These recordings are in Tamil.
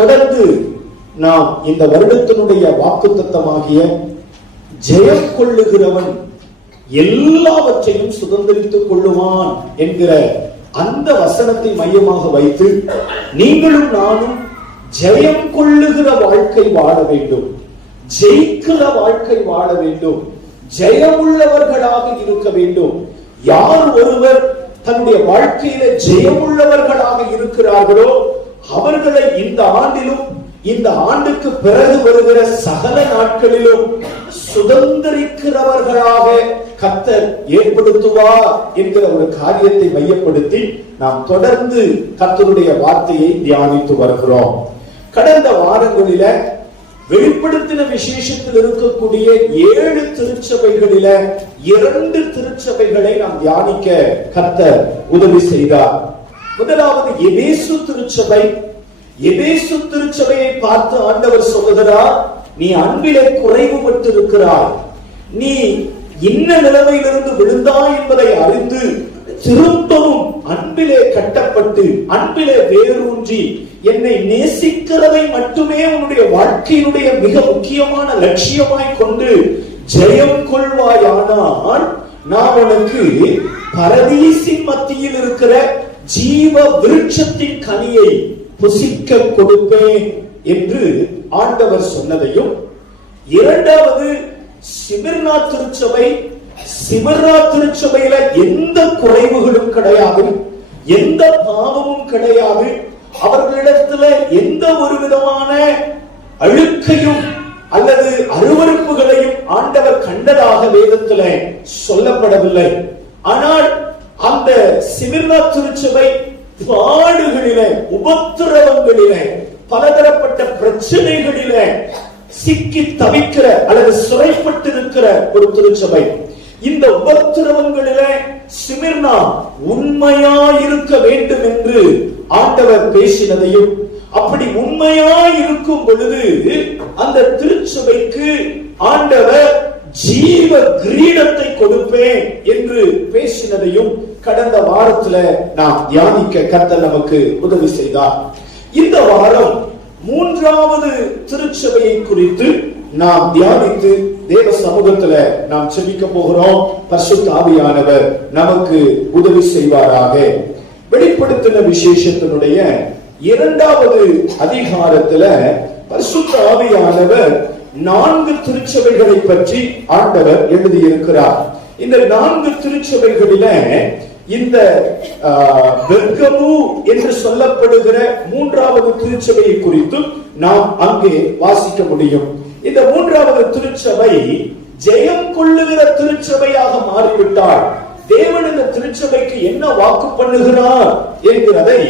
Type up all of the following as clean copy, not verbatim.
தொடர்ந்து நாம் இந்த வருடத்தினுடைய வாக்குத்தத்தமாகிய ஜெயம் கொள்ளுகிறவன் எல்லாவற்றையும் சுதந்திரித்துக் கொள்ளுவான் என்கிற அந்த வசனத்தை மையமாக வைத்து நீங்களும் நானும் ஜெயம் கொள்ளுகிற வாழ்க்கை வாழ வேண்டும், ஜெயிக்கிற வாழ்க்கை வாழ வேண்டும், ஜெயமுள்ளவர்களாக இருக்க வேண்டும். யார் ஒருவர் தன்னுடைய வாழ்க்கையில ஜெயமுள்ளவர்களாக இருக்கிறார்களோ அவர்களை இந்த ஆண்டிலும் இந்த ஆண்டுக்கு பிறகு வருகிற சகல நாட்களிலும் சுதந்திரிக்கிறவர்களாக கர்த்தர் ஏற்படுத்துவார் என்கிற ஒரு காரியத்தை மையப்படுத்தி நாம் தொடர்ந்து கர்த்தருடைய வார்த்தையை தியானித்து வருகிறோம். கடந்த வாரங்களில வெளிப்படுத்தின விசேஷத்தில் இருக்கக்கூடிய 7 திருச்சபைகளில 2 திருச்சபைகளை நாம் தியானிக்க கர்த்தர் உதவி செய்தார். முதலாவது எபேசு திருச்சபை. எபேசு திருச்சபையை பார்த்து ஆண்டவர் சொல்லுகிறார், நீ அன்பிலே குறைவுபட்டு இருக்கிறாய், நீ இன்ன நிலைமையிலிருந்து விழுந்தாய் என்பதை அறிந்து திரும்பவும் அன்பிலே கட்டப்பட்டு அன்பிலே வேரூன்றி என்னை நேசிக்கிறதை மட்டுமே உன்னுடைய வாழ்க்கையினுடைய மிக முக்கியமான லட்சியமாய் கொண்டு ஜெயம் கொள்வாயானால் நான் உனக்கு பரதீசின் மத்தியில் இருக்கிற ஜீவ விருட்சத்தின் கனியை புசிக்க கொடுப்பேன் என்று ஆண்டவர் சொன்னதையும், இரண்டாவது சிமிர்னா திருச்சபை. சிமிர்னா திருச்சபையில எந்த குறைவுகளும் கிடையாது, எந்த பாவமும் கிடையாது, அவர்களிடத்துல எந்த ஒரு விதமான அழுக்கையும் அல்லது அருவருப்புகளையும் ஆண்டவர் கண்டதாக வேதத்துல சொல்லப்படவில்லை. ஆனால் அந்த சிமிர்னா திருச்சபை பாடுகளிலே, உபத்திரவங்களிலே, பலதரப்பட்ட பிரச்சனைகளிலே சிக்கி தவிக்கிற அல்லது சிறைப்பட்டிருக்கிற ஒரு திருச்சபை. இந்த உபத்திரவங்களிலே சிமிர்னா உண்மையாயிருக்க வேண்டும் என்று ஆண்டவர் பேசினதையும், அப்படி உண்மையாயிருக்கும் பொழுது அந்த திருச்சபைக்கு ஆண்டவர் ஜீவ கிரீடத்தை கொடுப்பேன் என்று பேசினதையும் கடந்த வாரத்துல நாம் தியானிக்க கர்த்தர் நமக்கு உதவி செய்தார். இந்த வாரம் 3வது திருச்சபையை குறித்து நாம் தியானித்து தேவ சமூகத்துல நாம் செபிக்க போகிறோம். பரிசுத்த ஆவியானவர் நமக்கு உதவி செய்வாராக. வெளிப்படுத்தின விசேஷத்தினுடைய 2வது அதிகாரத்துல பரிசுத்த ஆவியானவர் 4 திருச்சபைகளை பற்றி ஆண்டவர் எழுதியிருக்கிறார். இந்த 4 திருச்சபைகளில இந்த பெர்கமு என்று சொல்லப்படுகிற 3வது திருச்சபையை குறித்து நாம் அங்கே வாசிக்க முடியும். இந்த 3வது திருச்சபை ஜெயம் கொள்ளுகிற திருச்சபையாக மாறிவிட்டார். தேவன் இந்த திருச்சபைக்கு என்ன வாக்கு பண்ணுகிறார் என்கிறதை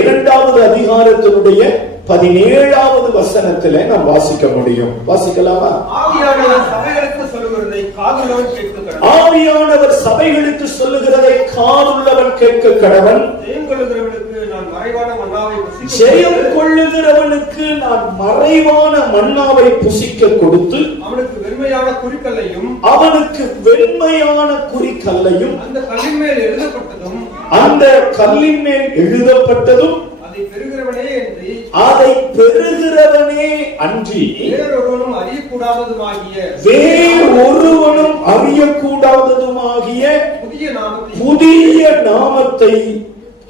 2வது அதிகாரத்தினுடைய 17வது வசனத்திலே நாம் வாசிக்க முடியும். வாசிக்கலாமா? ஆவியானவர் சபைகளுக்கு சொல்லுகிறதை காதுள்ளவன் கேட்க கடவன். ஆவியானவர் சபைகளுக்கு சொல்லுகிறதை காதுள்ளவன் கேட்க கடவன். ஜெயம் கொள்ளுகிறவனுக்கு நான் மறைவான மன்னாவை புசிக்க ஜெயம் கொள்ளுகிறவனுக்கு நான் மறைவான மன்னாவை புசிக்க கொடுத்து அவனுக்கு வெண்மையான குறிக்கல்லையும் அந்த கல்லின் மேல் எழுதப்பட்டதும் அதை பெறுகிறவனே அன்றி வேறொருவனும் அறியக்கூடாததுமாகிய புதிய நாமத்தை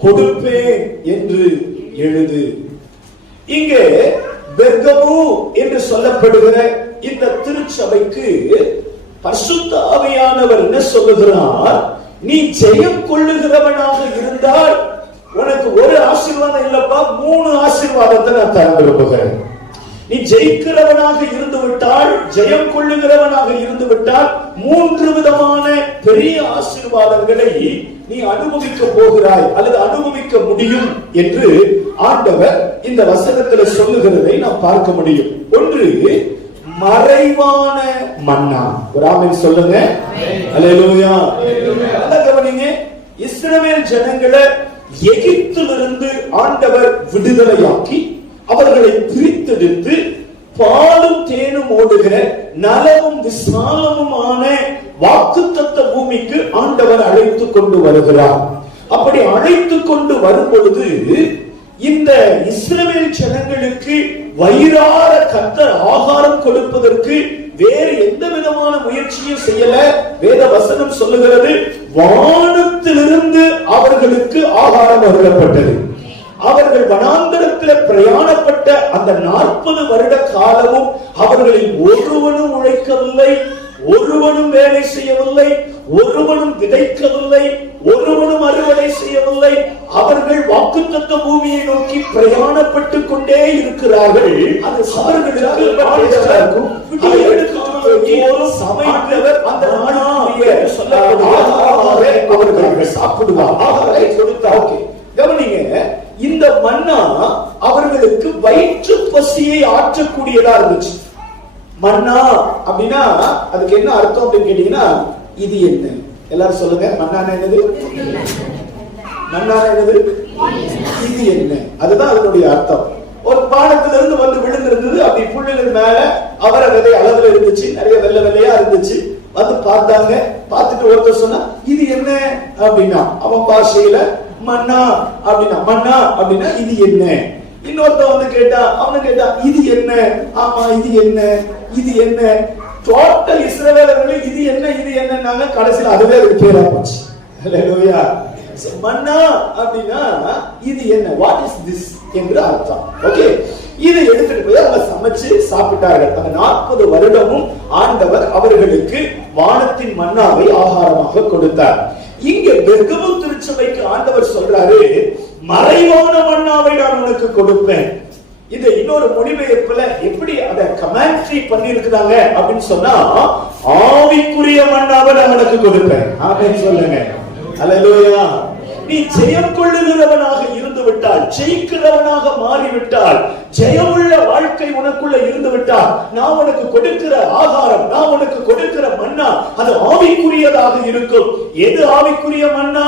கொடுப்பேன் என்று எழுது. இங்கே பெர்கமு என்று சொல்லப்படுகிற இந்த திருச்சபைக்கு பரிசுத்த ஆவியானவர் என்ன சொல்லுகிறார்? நீ ஜெயம் கொள்ளுகிறவனாக இருந்தால் உனக்கு ஒரு ஆசீர்வாதம் இல்லப்பா, 3 ஆசீர்வாதத்தை நான் தர விரும்புகிறேன். நீ ஜெயிக்கிறவனாக இருந்து விட்டால், ஜெயம் கொள்ளுகிறவனாக இருந்து விட்டால் 3 விதமான பெரிய ஆசீர்வாதங்களை நீ அனுபவிக்க போகிறாய் அல்லது அனுபவிக்க முடியும் என்று ஆண்டவர் இந்த வசனத்தில் சொல்லுகிறதை நாம் பார்க்க முடியும். ஒன்று, மறைவான மன்னா. ஒரு ஆமென் சொல்லுங்க. அல்லேலூயா. நல்லா கவனிங்க. இஸ்ரவேல் ஜனங்களை எகிப்திலிருந்து ஆண்டவர் விடுதலையாக்கி அவர்களை பிரித்தெடுத்து பாலும் தேனும் ஓடுகிற நலமும் விசாலமுமான வாக்குத்தத்த பூமிக்கு ஆண்டவர் அழைத்து கொண்டு வருகிறார். அப்படி அழைத்து கொண்டு வரும் பொழுது இந்த இஸ்ரவேல் ஜனங்களுக்கு வயிறார கர்த்தர் ஆகாரம் கொடுப்பதற்கு வேறு எந்த விதமான முயற்சியும் செய்யல. வேத வசனம் சொல்லுகிறது, வானத்திலிருந்து அவர்களுக்கு ஆகாரம் அருளப்பட்டது. அவர்கள் வனாந்தரத்தில் பிரயாணப்பட்ட அந்த 40 வருட காலமும் அவர்களில் ஒருவனும் உழைக்கவில்லை, ஒருவனும் வேலை செய்யவில்லை, ஒருவனும் விதைக்கவில்லை, ஒருவனும் அறுவடை செய்யவில்லை. அவர்கள் வாக்குத்தத்த பூமியை நோக்கி பிரயாணப்பட்டு கொண்டே இருக்கிறார்கள். அது அவர்களுக்கு அந்த அவர்கள் சாப்பிடுவார். கவனிங்க, இந்த மன்னா அவர்களுக்கு வயிற்று பசியை ஆற்றக்கூடியதா இருந்துச்சு. மன்னா அப்படின்னா அதுக்கு என்ன அர்த்தம் அப்படின்னு கேட்டீங்கன்னா, இது என்ன? எல்லாரும் சொல்லுங்க, மன்னா என்னது? மன்னா என்னது? இது என்ன? அதுதான் அதனுடைய அர்த்தம். ஒரு பானத்திலிருந்து வந்து விழுந்திருந்தது, அப்படி புள்ளிலிருந்து மேல அவரை விதை அளவுல இருந்துச்சு, நிறைய வெள்ளை வெள்ளையா இருந்துச்சு. வந்து பார்த்தாங்க, பார்த்துட்டு ஒருத்தர் சொன்னா இது என்ன அப்படின்னா, அவன் பாஷையில மன்னா அப்படின்னா, மன்னா அப்படின்னா இது என்ன. இன்னொருத்த வந்து கேட்டா, அவனு கேட்டா இது என்ன? ஆமா இது என்ன, இது என்ன. டோட்டல் இஸ்ரவேலர்கள் இது என்ன இது என்னன்னாங்க. கடைசியில் அதுவே அதுக்கு பேரா போச்சு. ஹல்லேலூயா. மன்னா அப்படின்னா இது என்ன, வாட் இஸ் திஸ் என்று அர்த்தம். ஓகே, இதை எடுத்துட்டு போய் அவங்க சமைச்சு சாப்பிட்டார்கள். அந்த 40 வருடமும் ஆண்டவர் அவர்களுக்கு வானத்தின் மன்னாவை ஆகாரமாக கொடுத்தார். இங்க பெர்கமு திருச்சபைக்கு ஆண்டவர் சொல்றாரு, மறைவான மன்னாவை நான் உனக்கு கொடுப்பேன். இது இன்னொரு மொழிபெயர்ப்புல எப்படி அத கமெண்ட்ரி பண்ணி இருக்கிறாங்க அப்படின்னு சொன்னா, ஆவிக்குரிய மன்னாவை நான் உனக்கு கொடுப்பேன். ஆமென் சொல்லுங்க. ஹல்லேலூயா. நீ ஜெயம் கொள்ளுகிறவனாக இருந்து விட்டால், ஜெயிக்கிறவனாக மாறிவிட்டால், ஜெயமுள்ள வாழ்க்கை உனக்குள்ள இருந்து விட்டால், நான் உனக்கு கொடுக்கிற ஆகாரம், நான் உனக்கு கொடுக்கிற மன்னா அது ஆவிக்குரியதாக இருக்கும். எது ஆவிக்குரிய மன்னா?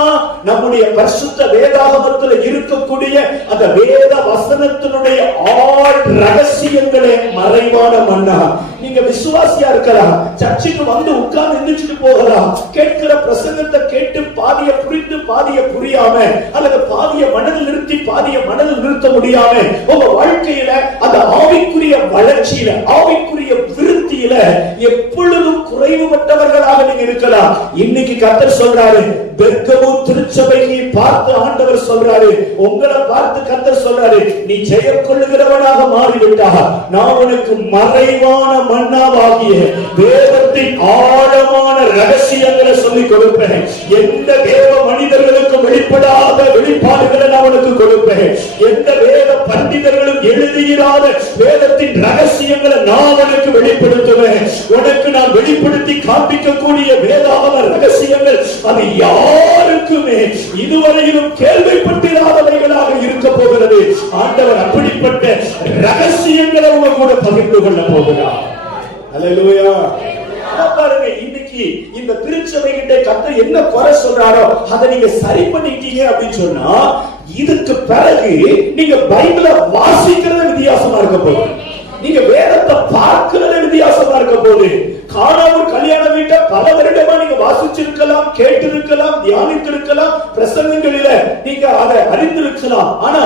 நம்முடைய பரிசுத்த வேதாகமத்தில் இருக்கக்கூடிய அந்த வேத வசனத்தினுடைய ஆழ் ரகசியங்களே மறைவான மன்னா. நீங்க விசுவாசியா இருக்கலாம், சர்ச்சுக்கு வந்து உட்கார்ந்து எந்திரிச்சிட்டு போகலாம், கேட்கிற பிரசங்கத்தை கேட்டு பாதிய புரிந்து பாதிய புரியாம, அல்லது பாதிய மனதில் நிறுத்தி பாதிய மனதில் நிறுத்த முடியாம, உங்க வாழ்க்கையில அந்த ஆவிக்குரிய வளர்ச்சியில, ஆவிக்குரிய விருத்தியில எப்பொழுதும் குறைவுபட்டவர்களாக நீங்க இருக்கலாம். இன்னைக்கு கர்த்தர் சொல்றாரு, பெர்கமு திருச்சபையை பார்த்து ஆண்டவர் சொல்றாரு, உங்களை பார்த்து கர்த்தர் சொல்றாரு, நீ ஜெயம் கொள்ளுகிறவனாக மாறிவிட்டா, நான் உனக்கு மறைவான மன்னாவாகிய வேதத்தின் ஆழமான ரகசியங்களை சொல்லிக் கொடுப்பேன். எந்த தேவ மனிதர்களுக்கு வெளிப்படாத வெளிப்பாடுகளை நான் உனக்கு கொடுப்பேன். எந்த வேத பண்டிதர்களும் எழுதியிராத வேதத்தின் ரகசியங்களை நான் உனக்கு வெளிப்படுத்துவேன். உனக்கு நான் வெளிப்படுத்தி காண்பிக்கக்கூடிய வேதாகம ரகசியங்கள் அது யாருக்குமே இதுவரையிலும் கேள்விப்பட்டிராதவைகளாக இருக்க போகிறது. ஆண்டவர் அப்படிப்பட்ட ரகசியங்களை உங்க கூட பகிர்ந்து கொள்ள போகிறார். ஹல்லேலூயா. பாருங்க, இன்னைக்கு இந்த திருச்சபை கிட்ட கர்த்தர் என்ன குறை சொல்றாரோ அதை நீங்க சரி பண்ணிட்டீங்க அப்படின்னு சொன்னா, இதுக்கு பிறகு நீங்க பைபிளை வாசிக்கிறது வித்தியாசமா இருக்க போகுது, நீங்க வேதத்தை பார்க்கிறது வித்தியாசமா இருக்க போகுது. காணாமூர் கல்யாண வீட்டை பல வருடமா நீங்க வாசிச்சிருக்கலாம், கேட்டிருக்கலாம், தியானித்திருக்கலாம், பிரசங்கங்களில நீங்க அதை அறிந்திருக்கலாம். ஆனா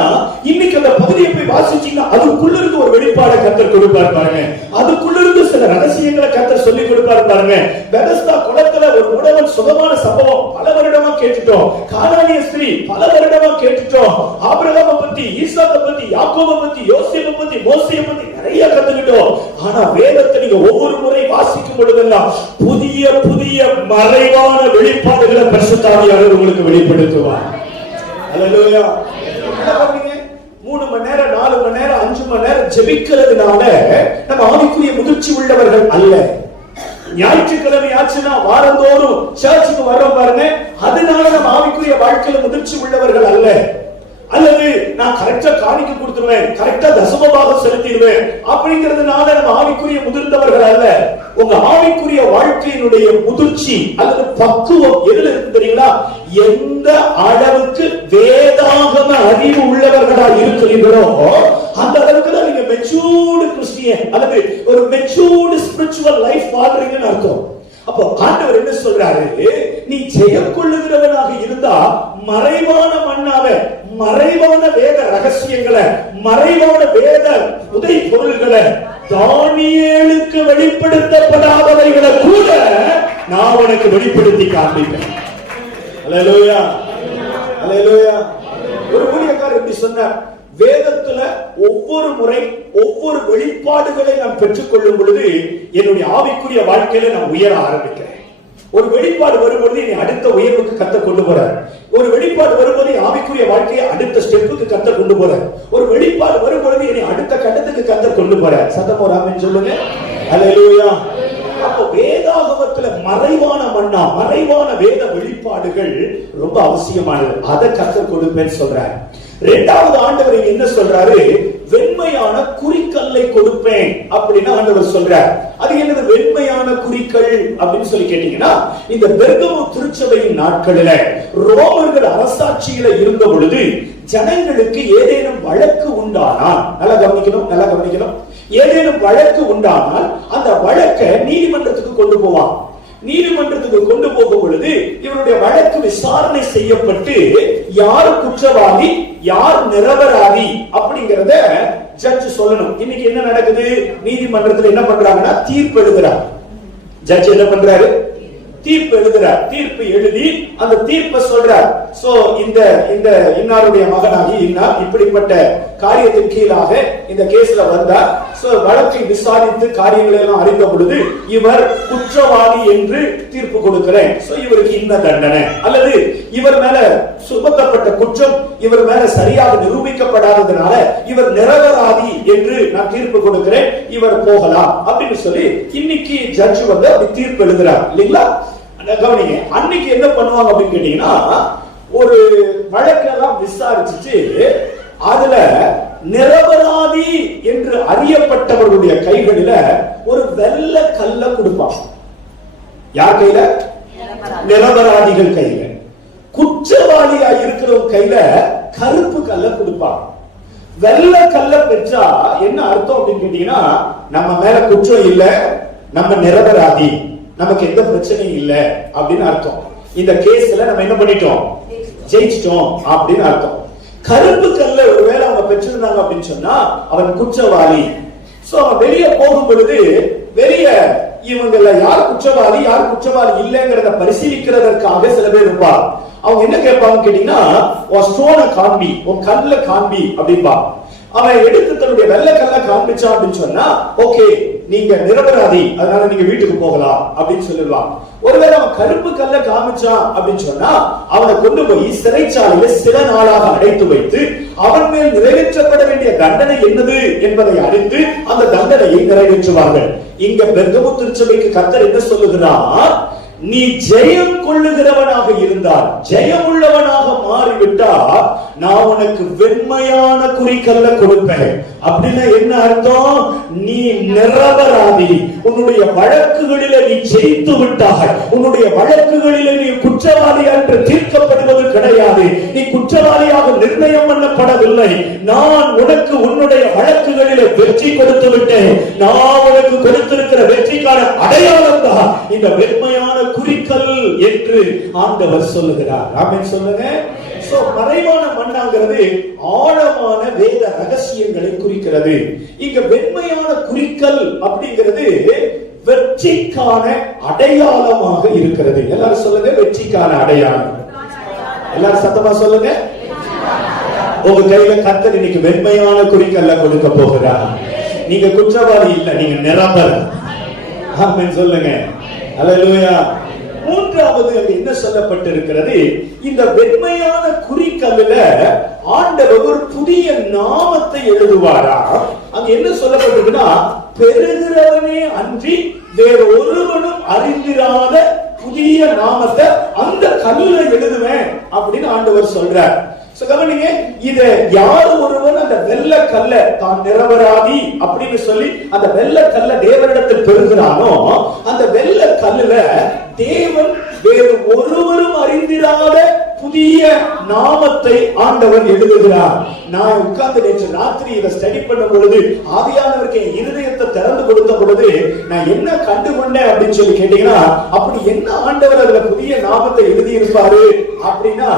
இன்னைக்கு அந்த பகுதியை போய் வாசிச்சீங்கன்னா அதுக்குள்ள இருந்து ஒரு வெளிப்பாடை கர்த்தர் கொடுப்பாரு பாருங்க. அதுக்குள்ள இருந்து சில ரகசியங்களை கர்த்தர் சொல்லி கொடுப்பாரு பாருங்க. பெதஸ்தா குளத்துல ஒரு உடவன் சுகமான சம்பவம் பல வருடமா கேட்டுட்டோம். கானானிய ஸ்திரீ பல வருடமா கேட்டுட்டோம். ஆபிரகாமை பத்தி, ஈசாக்கை பத்தி, யாக்கோபை பத்தி, யோசேப்பை பத்தி, மோசேயை பத்தி நிறைய கத்துக்கிட்டோம். ஆனா வேதத்தை நீங்க ஒவ்வொரு முறை வாசிக்கும் பொழுதெல்லாம் புதிய புதிய மறைவான வெளிப்பாடுகளை பரிசுத்த ஆவியானவர் உங்களுக்கு வெளிப்படுத்துவார். ஹல்லேலூயா. 3 மணி நேரம், 4 மணி நேரம், 5 மணி நேரம் ஜெபிக்கிறதுனால நம்ம ஆவிக்குரிய முதிர்ச்சி உள்ளவர்கள் அல்ல. ஞாயிற்றுக்கிழமை ஆச்சுன்னா வாரந்தோறும் சர்ச்சுக்கு வர்றோம் பாருங்க, அதனால நம்ம ஆவிக்குரிய வாழ்க்கையில முதிர்ச்சி உள்ளவர்கள் அல்ல. அல்லது நான் கரெக்டா காணிக்கை கொடுத்துருவேன், கரெக்டா தசமபாகம் செலுத்திடுவேன் அப்படிங்கிறதுனால நம்ம ஆவிக்குரிய முதிர்ந்தவர்கள் அல்ல. உங்க ஆவிக்குரிய வாழ்க்கையினுடைய முதிர்ச்சி அல்லது பக்குவம் எதுல இருக்கு தெரியுங்களா? எந்த அளவுக்கு வேதாகம அறிவு உள்ளவர்களா இருக்கிறீர்களோ அந்த அளவுக்கு தான் நீங்க மெச்சூர்டு கிறிஸ்டியன் அல்லது ஒரு மெச்சூர்டு ஸ்பிரிச்சுவல் லைஃப் வாழ்றீங்கன்னு அர்த்தம். அப்போ ஆண்டவர் என்ன சொல்றாரு? நீ ஜெயம் கொள்ளுகிறவனாக இருந்தா மறைவான மன்னாவை, மறைவான வேத ரகசியங்களை, மறைவான வேத உதை பொருள்களை, தானியேலுக்கு வெளிப்படுத்தப்படாதவைகளை கூட நான் உனக்கு வெளிப்படுத்தி காண்பிப்பேன். அல்லேலூயா, அல்லேலூயா. ஒரு ஊழியக்காரர் எப்படி சொன்னார், வேதத்துல ஒவ்வொரு முறை ஒவ்வொரு வெளிப்பாடுகளை நான் பெற்றுக்கொள்ளும் பொழுது என்னுடைய ஆவிக்குரிய வாழ்க்கையில நான் உயர ஆரம்பிக்கிறேன். ஒரு வெளிப்பாடு வரும்போது என்னை அடுத்த உயர்வுக்கு கத்த கொண்டு போறார். ஒரு வெளிப்பாடு வரும்போது ஆவிக்குரிய வாழ்க்கையை அடுத்த ஸ்டெப்புக்கு கத்த கொண்டு போறார். ஒரு வெளிப்பாடு வரும்பொழுது என்னை அடுத்த கட்டத்துக்கு கத்த கொண்டு போறார். சத்தமோ ராமன் சொல்லுங்க. அல்லேலூயா. அப்போ வேதாகமத்துல மறைவான மன்னா, மறைவான வேத வெளிப்பாடுகள் ரொம்ப அவசியமானது. அதை கத்தர் கொடுப்பேன்னு சொல்றார். இரண்டாவது ஆண்டவர் என்ன சொல்றாரு, வெண்மையான குறிக்கல்லை கொடுப்பேன் அப்படின்னு ஆண்டவர் சொல்றார். அது என்னது வெண்மையான குறிக்கல் அப்படின்னு சொல்லி கேட்டீங்கன்னா, இந்த பெர்கமு திருச்சபையின் நாட்களில ரோமர்கள் அரசாட்சியில இருந்த பொழுது ஜனங்களுக்கு ஏதேனும் வழக்கு உண்டானால், நல்லா கவனிக்கணும், ஏதேனும் வழக்கு உண்டானால் அந்த வழக்கை நீதிமன்றத்துக்கு கொண்டு போவான். நீதிமன்றத்துக்கு கொண்டு போகும் பொழுது இவருடைய வழக்கு விசாரணை செய்யப்பட்டு யார் குற்றவாளி யார் நிரபராதி அப்படிங்கறத ஜட்ஜ் சொல்லணும். இன்னைக்கு என்ன நடக்குது, நீதிமன்றத்தில் என்ன பண்றாங்கன்னா தீர்ப்பு எழுதுறார். ஜட்ஜ் என்ன பண்றாரு, தீர்ப்பு எழுதுறார். தீர்ப்பு எழுதி அந்த தீர்ப்பை சொல்றார். சோ இந்த இன்னாருடைய மகனாகி இன்னார் இப்படிப்பட்ட காரியத்தின் கீழாக இந்த கேஸ்ல வந்தார். சோ வழக்கை விசாரித்து காரியங்களை எல்லாம் அறிந்த பொழுது இவர் குற்றவாளி என்று தீர்ப்பு கொடுக்கிறேன். சோ இவருக்கு இந்த தண்டனை, அல்லது இவர் மேல சுமத்தப்பட்ட குற்றம் இவர் மேல சரியாக நிரூபிக்கப்படாததுனால இவர் நிரபராதி என்று நான் தீர்ப்பு கொடுக்கிறேன், இவர் போகலாம் அப்படின்னு சொல்லி இன்னைக்கு ஜட்ஜ் வந்து அப்படி தீர்ப்பு எழுதுறார் இல்லைங்களா. கவனிங்க, அன்னைக்கு என்ன பண்ணுவாங்க அப்படின்னு கேட்டீங்கன்னா, ஒரு வழக்கெல்லாம் விசாரிச்சுட்டு அதுல நிரபராதி என்று அறியப்பட்டவர்களுடைய கைகளில ஒரு வெள்ளை கல்ல கொடுப்பாங்க. யார் கையில? நிரபராதிகள் கையில. குற்றவாளியா இருக்கிறவங்க கையில கருப்பு கல்ல கொடுப்பாங்க. வெள்ளை கல்ல பெற்றா என்ன அர்த்தம் அப்படின்னு கேட்டீங்கன்னா, நம்ம மேல குற்றம் இல்ல, நம்ம நிரபராதி, நமக்கு எந்த பிரச்சனையும் இல்ல அப்படின்னு அர்த்தம். இந்த கேஸ்ல நம்ம என்ன பண்ணிட்டோம், ஜெயிச்சிட்டோம் அப்படின்னு அர்த்தம். கருப்பு கல்ல ஒருவேளை அவங்க பெற்றிருந்தாங்க அப்படின்னு சொன்னா அவன் குற்றவாளி. சோ அவன் வெளியே போகும் பொழுது வெளியே இவங்கள யார் குற்றவாளி யார் குற்றவாளி இல்லைங்கிறத பரிசீலிக்கிறதற்காக சில பேர் இருப்பார். அவங்க என்ன கேட்பாங்க கேட்டீங்கன்னா, உன் ஸ்டோனை காண்பி, உன் கல்ல காண்பி அப்படின்பா. அவன் எடுத்து தன்னுடைய வெள்ளை கல்ல காண்பிச்சான் அப்படின்னு சொன்னா ஓகே நீங்க நிரபராதி, அதனால நீங்க வீட்டுக்கு போகலாம் அப்படின்னு சொல்லிடலாம். ஒருவேளை அவன் கருப்பு கல்ல காமிச்சான் அப்படின்னு சொன்னா அவனை கொண்டு போய் சிறைச்சாலையில சில நாளாக அடைத்து வைத்து அவன் மேல் நிறைவேற்றப்பட வேண்டிய தண்டனை என்னது என்பதை அறிந்து அந்த தண்டனையை நிறைவேற்றுவார்கள். இங்க பெர்கமு திருச்சபைக்கு கர்த்தர் என்ன சொல்லுகிறார், நீ ஜெயம் கொள்ளுகிறவனாக இருந்தால், ஜெயம் உள்ளவனாக மாறிவிட்டால் நான் உனக்கு வெண்மையான குறிக்கல்ல கொடுப்பேன். அப்படின்னா என்ன அர்த்தம், நீ நிரபராதி, உன்னுடைய வழக்குகளில நீ ஜெயித்து விட்டாய், உன்னுடைய வழக்குகளில நீ குற்றவாளி என்று தீர்க்கப்படுவது கிடையாது, நீ குற்றவாளியாக நிர்ணயம் பண்ணப்படவில்லை. நான் உனக்கு உன்னுடைய வழக்குகளில வெற்றி கொடுத்து விட்டேன். நான் உனக்கு கொடுத்திருக்கிற வெற்றிக்கான அடையாளம் தான் இந்த வெண்மையான குறிக்கல் என்று ஆண்டவர் சொல்லுகிறார். ஆமென் சொல்லுங்க. சோ மறைவான மண்ணாங்கிறது ஆழமான வேத ரகசியங்களை குறிக்கிறது. இங்க வெண்மையான குறிக்கல் அப்படிங்கிறது வெற்றிக்கான அடையாளமாக இருக்கிறது. எல்லாரும் சொல்லுங்க, வெற்றிக்கான அடையாளம். எல்லாரும் சத்தமா சொல்லுங்க. உங்க கையில கர்த்தர் இன்னைக்கு வெண்மையான குறிக்கல்ல கொடுக்க போகிறார். நீங்க குற்றவாளி இல்ல, நீங்க நிரபர். ஆமென் சொல்லுங்க. அல்லேலூயா. மூன்றாவது அங்க என்ன சொல்லப்பட்டிருக்கிறது, இந்த வெண்மையான குறிக்கல்லுல ஆண்டவர் ஒரு புதிய நாமத்தை எழுதுவாரா. அங்க என்ன சொல்லப்பட்டிருக்குன்னா, பெறுகிறவனே அன்றி வேற ஒருவனும் அறிந்திராத புதிய நாமத்தை அந்த கல்லுல எழுதுவேன் அப்படின்னு ஆண்டவர் சொல்றார். கவனிங்க, இத யார் ஒருவன் அந்த வெள்ளை கல்ல தான் நிரபராதி அப்படின்னு சொல்லி அந்த வெள்ளை கல்ல தேவனிடத்தில் பெறுகிறானோ, அந்த வெள்ளை கல்லுல தேவன் வேறு ஒருவரும் அறிந்திராத புதிய புதிய நாமத்தை ஆண்டவர் எழுதுகிறார். நான் உட்கார்ந்து நேற்று ராத்திரி இதை ஸ்டடி பண்ணும் பொழுது ஆவியானவருக்கு என் இருதயத்தை திறந்து கொடுத்த பொழுது நான் என்ன கண்டுகொண்டேன் அப்படின்னு சொல்லி கேட்டீங்கன்னா, அப்படி என்ன ஆண்டவர் அதுல புதிய நாமத்தை எழுதி இருப்பாரு அப்படின்னா,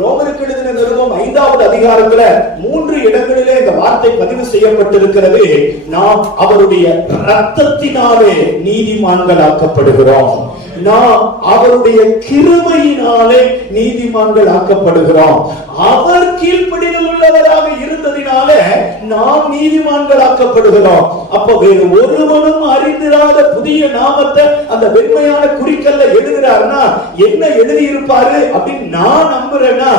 ரோமருக்கு எழுதின நிருபம் 5வது அதிகாரத்துல 3 இடங்களிலே இந்த வார்த்தை பதிவு செய்யப்பட்டிருக்கிறது. நாம் அவருடைய இரத்தத்தினாலே நீதிமான்கள் ஆக்கப்படுகிறோம், நாம் அவருடைய கிருபையினாலே நீதிமான்கள் ஆக்கப்படுகிறோம். அவர் கீழ்ப்படிதல் உள்ளவராக இருந்ததினால நாம் நீதிமான்கள் ஆக்கப்படுகிறோம். அப்ப வேறு ஒருவனும் அறிந்திராத புதிய நாமத்தை அந்த வெண்மையான குறிக்கல்ல எழுதுறாருன்னா என்ன எழுதி இருப்பாரு அப்படின்னு நான் நம்புறேன்னா,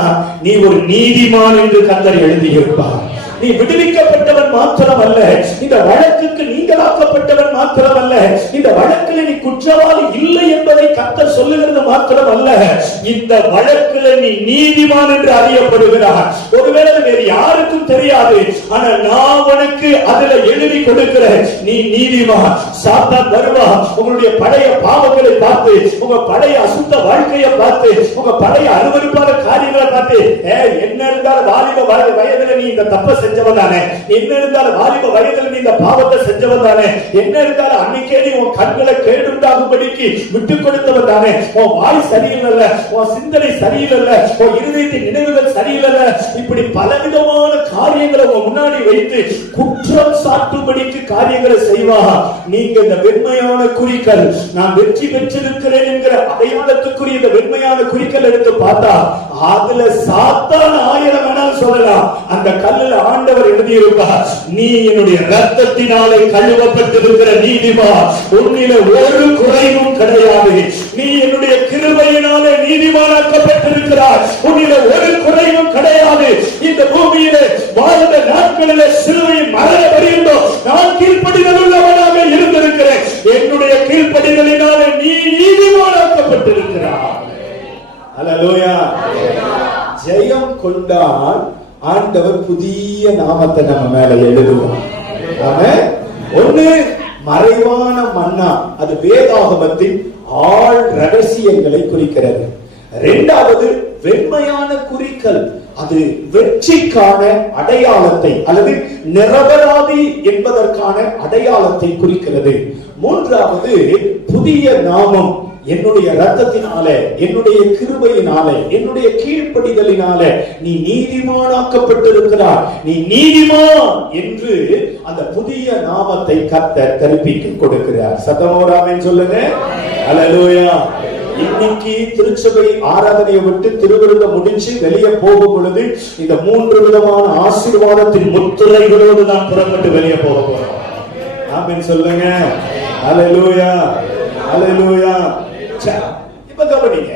நீ ஒரு நீதிமான் என்று கர்த்தர் எழுதி இருப்பார். நீ விடுவிக்கப்பட்டவன் மாத்திரமல்ல, இந்த வழக்குக்கு நீங்களாக்கப்பட்டவன் மாத்திரமல்ல, இந்த வழக்கில் நீ குற்றவாளி இல்லை என்பதை கர்த்தர் சொல்லுகிறது மாத்திரமல்ல, இந்த வழக்கில் நீ நீதிமான் என்று அறியப்படுகிறார். ஒருவேளை வேறு யாருக்கும் தெரியாது, ஆனா நான் உனக்கு அதுல எழுதி கொடுக்கிறேன், நீ நீதிமான். சாத்தான் வருவா, உங்களுடைய பழைய பாவங்களை பார்த்து, உங்க பழைய அசுத்த வாழ்க்கையை பார்த்து, உங்க பழைய அருவருப்பான காரியங்களை பார்த்து, என்ன இருந்தாலும் வாலிப வயதுல நீ இந்த தப்ப செஞ்சவன் தானே, என்ன இருந்தாலும் வாலிப வயதில் நீ இந்த பாவத்தை செஞ்சவன் தானே, என்ன இருந்தாலும் அன்னைக்கே நீ உன் கண்களை கேடுண்டாகும்படிக்கு விட்டு கொடுத்தவன் தானே, உன் வாய் சரியில்லை, உன் சிந்தனை சரியில்லை, உன் இருதயத்தின் நினைவுகள் சரியில்லை, இப்படி பலவிதமான காரியங்களை உன் முன்னாடி வைத்து குற்றம் சாட்டும்படிக்கு காரியங்களை செய்வா. நீங்க இந்த வெண்மையான குறிக்கல், நான் வெற்றி பெற்றிருக்கிறேன் என்கிற அடையாளத்துக்குரிய இந்த வெண்மையான குறிக்கல் எடுத்து பார்த்தா, அதுல சாத்தான் 1000 வேணாலும் சொல்லலாம், அந்த கல்லுல ஆண்டவர் எழுதியிருப்பார், நீ என்னுடைய இரத்தத்தினாலே கழுவப்பட்டிருக்கிற நீதிமான், உன்னில ஒரு குறைவும் கிடையாது, நீ என்னுடைய கிருபையினாலே நீதிமானாக்கப்பட்டிருக்கிறார், உன்னில ஒரு குறைவும் கிடையாது. இந்த பூமியிலே வாழ்ந்த நாட்களிலே சிலுவையின் மரண பரியந்தம் நான் கீழ்ப்படிதல் உள்ளவனாக இருந்திருக்கிறேன், என்னுடைய கீழ்ப்படிதலினாலே நீ நீதிமானாக்கப்பட்டிருக்கிறார். அல்லேலூயா. ஜெயம் கொண்டால் ஆண்டவர் புதிய நாமத்தை நம்ம மேல எழுதுவார். ஆமென். ஒண்ணு மறைவான மன்னா, அது வேதாகமத்தின் ஆழ் ரகசியங்களை குறிக்கிறது. இரண்டாவது வெண்மையான குறிக்கல், அது வெற்றிக்கான அடையாளத்தை அல்லது நிரபராதி என்பதற்கான அடையாளத்தை குறிக்கிறது. மூன்றாவது புதிய நாமம், என்னுடைய இரத்தத்தினாலே, என்னுடைய கிருபையினாலே, என்னுடைய கீழ்ப்படிதலினாலே நீ நீதிமானாக்கப்பட்டிருக்கிறார், நீ நீதிமான் என்று அந்த புதிய நாமத்தை கர்த்தர் கற்பித்து கொடுக்கிறார். சத்தமோடு ஆமென் சொல்லுங்க. அல்லேலூயா. இன்னைக்கு திருச்சபை ஆராதனையை விட்டு திருவிருந்தம் முடிச்சு வெளியே போகும் பொழுது இந்த 3 விதமான ஆசீர்வாதத்தின் முத்திரைகளோடு நான் புறப்பட்டு வெளியே போக போறோம். ஆமென் சொல்லுங்க. அல்லேலூயா. அல்லேலூயா. இப்ப கவனிங்க,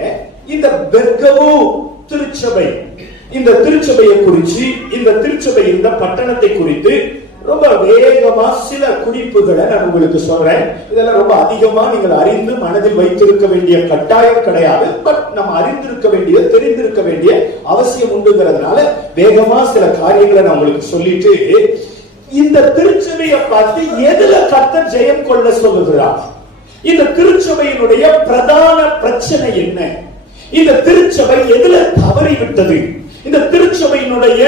இந்த பெர்கமு திருச்சபை, இந்த திருச்சபையை குறித்து, இந்த திருச்சபை, இந்த பட்டணத்தை குறித்து ரொம்ப வேகமா சில குறிப்புகளை நான் உங்களுக்கு சொல்றேன். இதெல்லாம் ரொம்ப அதிகமா நீங்கள் அறிந்து மனதில் வைத்திருக்க வேண்டிய கட்டாயம் கிடையாது, பட் நம்ம அறிந்திருக்க வேண்டிய, தெரிந்திருக்க வேண்டிய அவசியம் உண்டுங்கிறதுனால வேகமா சில காரியங்களை நான் உங்களுக்கு சொல்லிட்டு, இந்த திருச்சபையை பார்த்து எதுல கர்த்தர் ஜெயம் கொள்ள சொல்லுகிறார், இந்த திருச்சபையினுடைய பிரதான பிரச்சனை என்ன, இந்த திருச்சபை எதுல தவறிவிட்டது, இந்த திருச்சபையினுடைய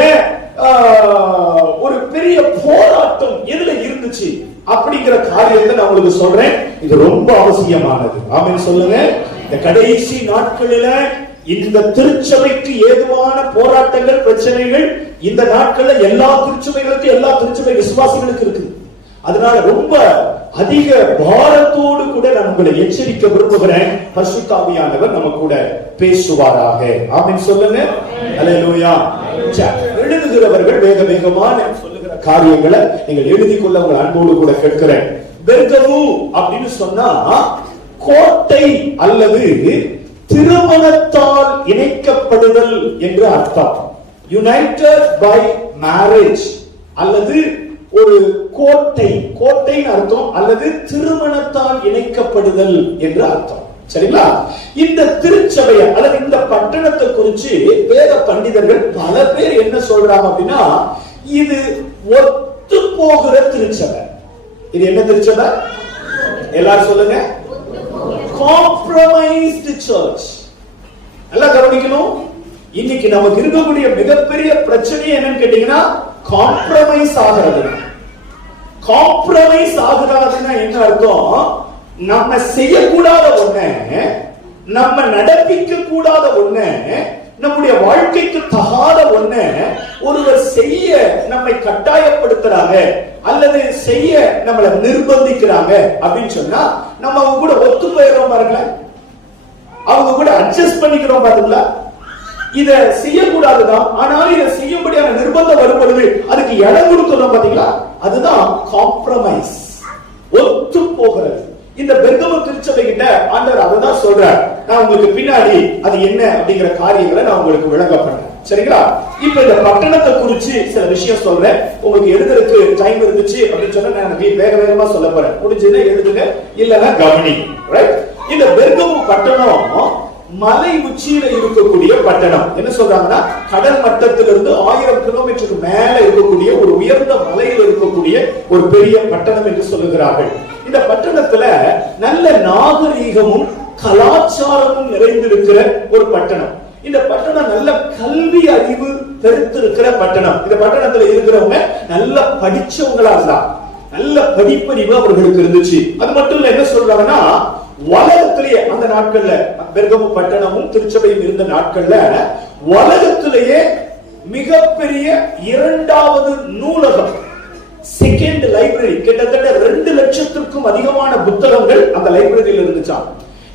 ஒரு பெரிய போராட்டம் எதுல இருந்துச்சு அப்படிங்கிற காரியத்தை நான் உங்களுக்கு சொல்றேன். இது ரொம்ப அவசியமானது. ஆமென் சொல்லுங்க. இந்த கடைசி நாட்களில இந்த திருச்சபைக்கு ஏதுவான போராட்டங்கள், பிரச்சனைகள் இந்த நாட்கள்ல எல்லா திருச்சபைகளுக்கும், எல்லா திருச்சபை விசுவாசிகளுக்கு இருக்கு. அதனால ரொம்ப அதிக பாரத்தோடு கூட நான் உங்களை எச்சரிக்க விரும்புகிறேன். பரிசுத்த ஆவியானவர் நம்ம கூட பேசுவாராக. ஆமென் சொல்லுங்க. அல்லேலூயா. எழுதுகிறவர்கள் வேக வேகமான சொல்லுகிற காரியங்களை நீங்கள் எழுதி கொள்ள உங்கள் அன்போடு கூட கேட்கிறேன். பெர்கமு அப்படின்னு சொன்னா கோட்டை அல்லது திருமணத்தால் இணைக்கப்படுதல் என்று அர்த்தம். யுனைடெட் பை மேரேஜ் அல்லது ஒரு கோட்டை, கோட்டைன்னு அர்த்தம், அல்லது திருமணத்தால் இணைக்கப்படுதல் என்று அர்த்தம். சரிங்களா? இந்த திருச்சபையை அல்லது இந்த பட்டணத்தை குறித்து வேத பண்டிதர்கள் பல பேர் என்ன சொல்றாங்க அப்படின்னா, இது ஒத்து போகிற திருச்சபை. இது என்ன திருச்சபை? எல்லாரும் சொல்லுங்க. Compromised church. எல்லாம் கவனிக்கணும். இன்னைக்கு நமக்கு இருக்கக்கூடிய மிகப்பெரிய பிரச்சனை என்னன்னு கேட்டீங்கன்னா காம்ப்ரமைஸ் ஆகிறது. காம்ப்ரமைஸ் ஆகுறதுன்னா என்ன அர்த்தம்? நம்ம செய்யக்கூடாத ஒண்ணு, நம்ம நடப்பிக்க கூடாத ஒண்ணு, நம்முடைய வாழ்க்கைக்கு தகாத ஒண்ணு ஒருவர் செய்ய நம்மை கட்டாயப்படுத்துறாங்க அல்லது செய்ய நம்மளை நிர்பந்திக்கிறாங்க அப்படின்னு சொன்னா நம்ம அவங்க கூட ஒத்து போயிடுறோம் பாருங்களேன், அவங்க கூட அட்ஜஸ்ட் பண்ணிக்கிறோம் பாருங்களா. இத செய்யக்கூடாதுதான், ஆனாலும் இதை செய்யும்படியான நிர்பந்தம் வரும்பொழுது அதுக்கு இடம் கொடுக்கணும் பாத்தீங்களா, அதுதான் காம்ப்ரமைஸ், ஒத்து போகிறது. இந்த பெர்கமு திருச்சபை கிட்ட ஆண்டவர் அததான் சொல்றார். நான் உங்களுக்கு பின்னாடி அது என்ன அப்படிங்கிற காரியங்களை நான் உங்களுக்கு விளங்க பண்றேன், சரிங்களா? இப்ப இந்த பட்டணத்தை குறிச்சு சில விஷயம் சொல்றேன். உங்களுக்கு எழுதுறதுக்கு டைம் இருந்துச்சு அப்படின்னு சொன்னா நான் வேக வேகமா சொல்ல போறேன். முடிஞ்சதுன்னா எழுதுங்க, இல்லன்னா கவனி. ரைட்? இந்த பெர்கமு பட்டணம் மலை உச்சியில இருக்கக்கூடிய பட்டணம். என்ன சொல்றாங்கன்னா கடல் மட்டத்திலிருந்து 1000 கிலோமீட்டருக்கு மேல இருக்கக்கூடிய ஒரு உயர்ந்த மலையில் இருக்கக்கூடிய ஒரு பெரிய பட்டணம் என்று சொல்லுகிறார்கள். இந்த பட்டணத்துல நல்ல நாகரீகமும் கலாச்சாரமும் நிறைந்திருக்கிற ஒரு பட்டணம். இந்த பட்டணம் நல்ல கல்வி அறிவு பெருத்திருக்கிற பட்டணம். இந்த பட்டணத்துல இருக்கிறவங்க நல்ல படிச்சவங்களா இருந்தா, நல்ல படிப்பறிவு அவர்களுக்கு இருந்துச்சு. அது மட்டும் இல்ல, என்ன சொல்றாங்கன்னா உலகத்திலேயே அந்த நாட்கள்ல பெர்கமு பட்டணமும் திருச்சபையும் இருந்த நாட்கள்ல உலகத்திலேயே மிகப்பெரிய 2வது நூலகம், செகண்ட் லைப்ரரி, கிட்டத்தட்ட 2 லட்சத்திற்கும் அதிகமான புத்தகங்கள் அந்த லைப்ரரியில் இருந்துச்சாம்.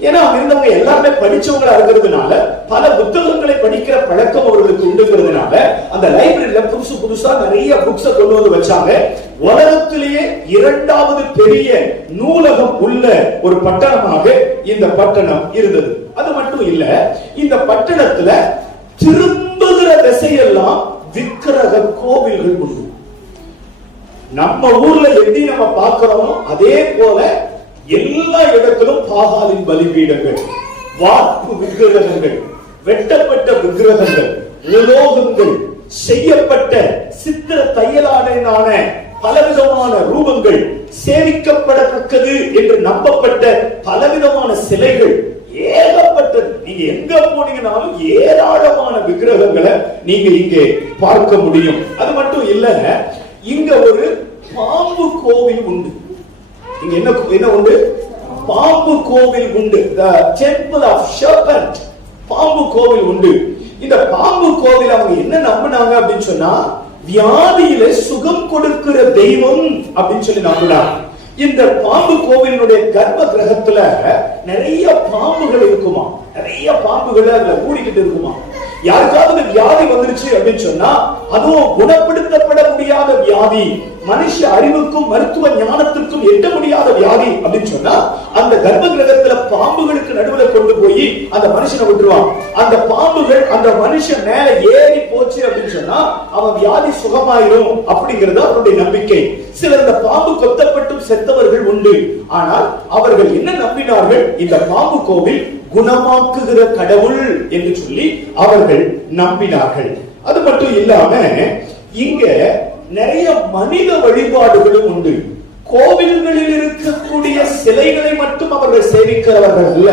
ஏன்னா அவங்க இருந்தவங்க எல்லாருமே படிச்சவங்களா இருக்கிறதுனால பல புத்தகங்களை படிக்கிற பழக்கம் அவர்களுக்கு உண்டுங்கிறதுனால அந்த லைப்ரரியில புதுசு புதுசா நிறைய புக்ஸை கொண்டு வந்து வச்சாங்க. உலகத்திலேயே 2வது பெரிய நூலகம் உள்ள ஒரு பட்டணமாக இந்த பட்டணம் இருந்தது. அது மட்டும் இல்ல, இந்த பட்டணத்துல திரும்புகிற திசையெல்லாம் விக்கிரக கோவில்கள் உண்டு. நம்ம ஊர்ல எப்படி நம்ம பார்க்கிறோமோ அதே போல எல்லா இடத்திலும் பாகாலின் பலிபீடங்கள், வார்ப்பு விக்கிரகங்கள், வெட்டப்பட்ட விக்கிரகங்கள், உலோகங்கள், செய்யப்பட்ட சித்திர தையலான பலவிதமான ரூபங்கள், சேவிக்கப்படத்தக்கது என்று நம்பப்பட்ட பலவிதமான சிலைகள், ஏகப்பட்டது. நீங்க எங்க போனீங்கன்னாலும் ஏராளமான விக்கிரகங்களை நீங்க இங்கே பார்க்க முடியும். அது மட்டும் இல்ல, இங்க ஒரு பாம்பு கோவில் உண்டு. இங்க என்ன உண்டு? பாம்பு கோவில் உண்டு. The Temple of Serpent, பாம்பு கோவில் உண்டு. இந்த பாம்பு கோவில் அவங்க என்ன நம்பினாங்க அப்படின்னு சொன்னா வியாதியில சுகம் கொடுக்கிற தெய்வம் அப்படின்னு சொல்லி நம்பினாங்க. இந்த பாம்பு கோவிலுடைய கர்ப்ப கிரகத்துல நிறைய பாம்புகள் இருக்குமா, நிறைய பாம்புகள் அதுல கூடிக்கிட்டு இருக்குமா. யாருக்காவது வியாதி வந்துருச்சு அப்படின்னு சொன்னா அதுவும் குணப்படுத்தப்பட முடியாத வியாதி, மனுஷ அறிவுக்கும் மருத்துவ ஞானத்திற்கும் எட்ட முடியாத வியாதி அப்படின்னு சொன்னா அந்த கர்ப்ப கிரகத்துல பாம்புகளுக்கு நடுவுல கொண்டு போய் அந்த மனுஷனை விட்டுருவான். அந்த பாம்புகள் அந்த மனுஷன் மேல ஏறி போச்சு அப்படின்னு சொன்னா அவன் வியாதி சுகமாயிரும் அப்படிங்கிறது அவருடைய நம்பிக்கை. சிலர் இந்த பாம்பு கொத்தப்பட்டும் செத்தவர்கள் உண்டு. ஆனால் அவர்கள் என்ன நம்பினார்கள்? இந்த பாம்பு கோவில் குணமாக்குகிற கடவுள் என்று சொல்லி அவர்கள் நம்பினார்கள். அது மட்டும் இல்லாம இங்க நிறைய மனித வழிபாடுகளும் உண்டு. கோவில்களில் இருக்கக்கூடிய சிலைகளை மட்டும் அவர்கள் சேவிக்கிறவர்கள் அல்ல,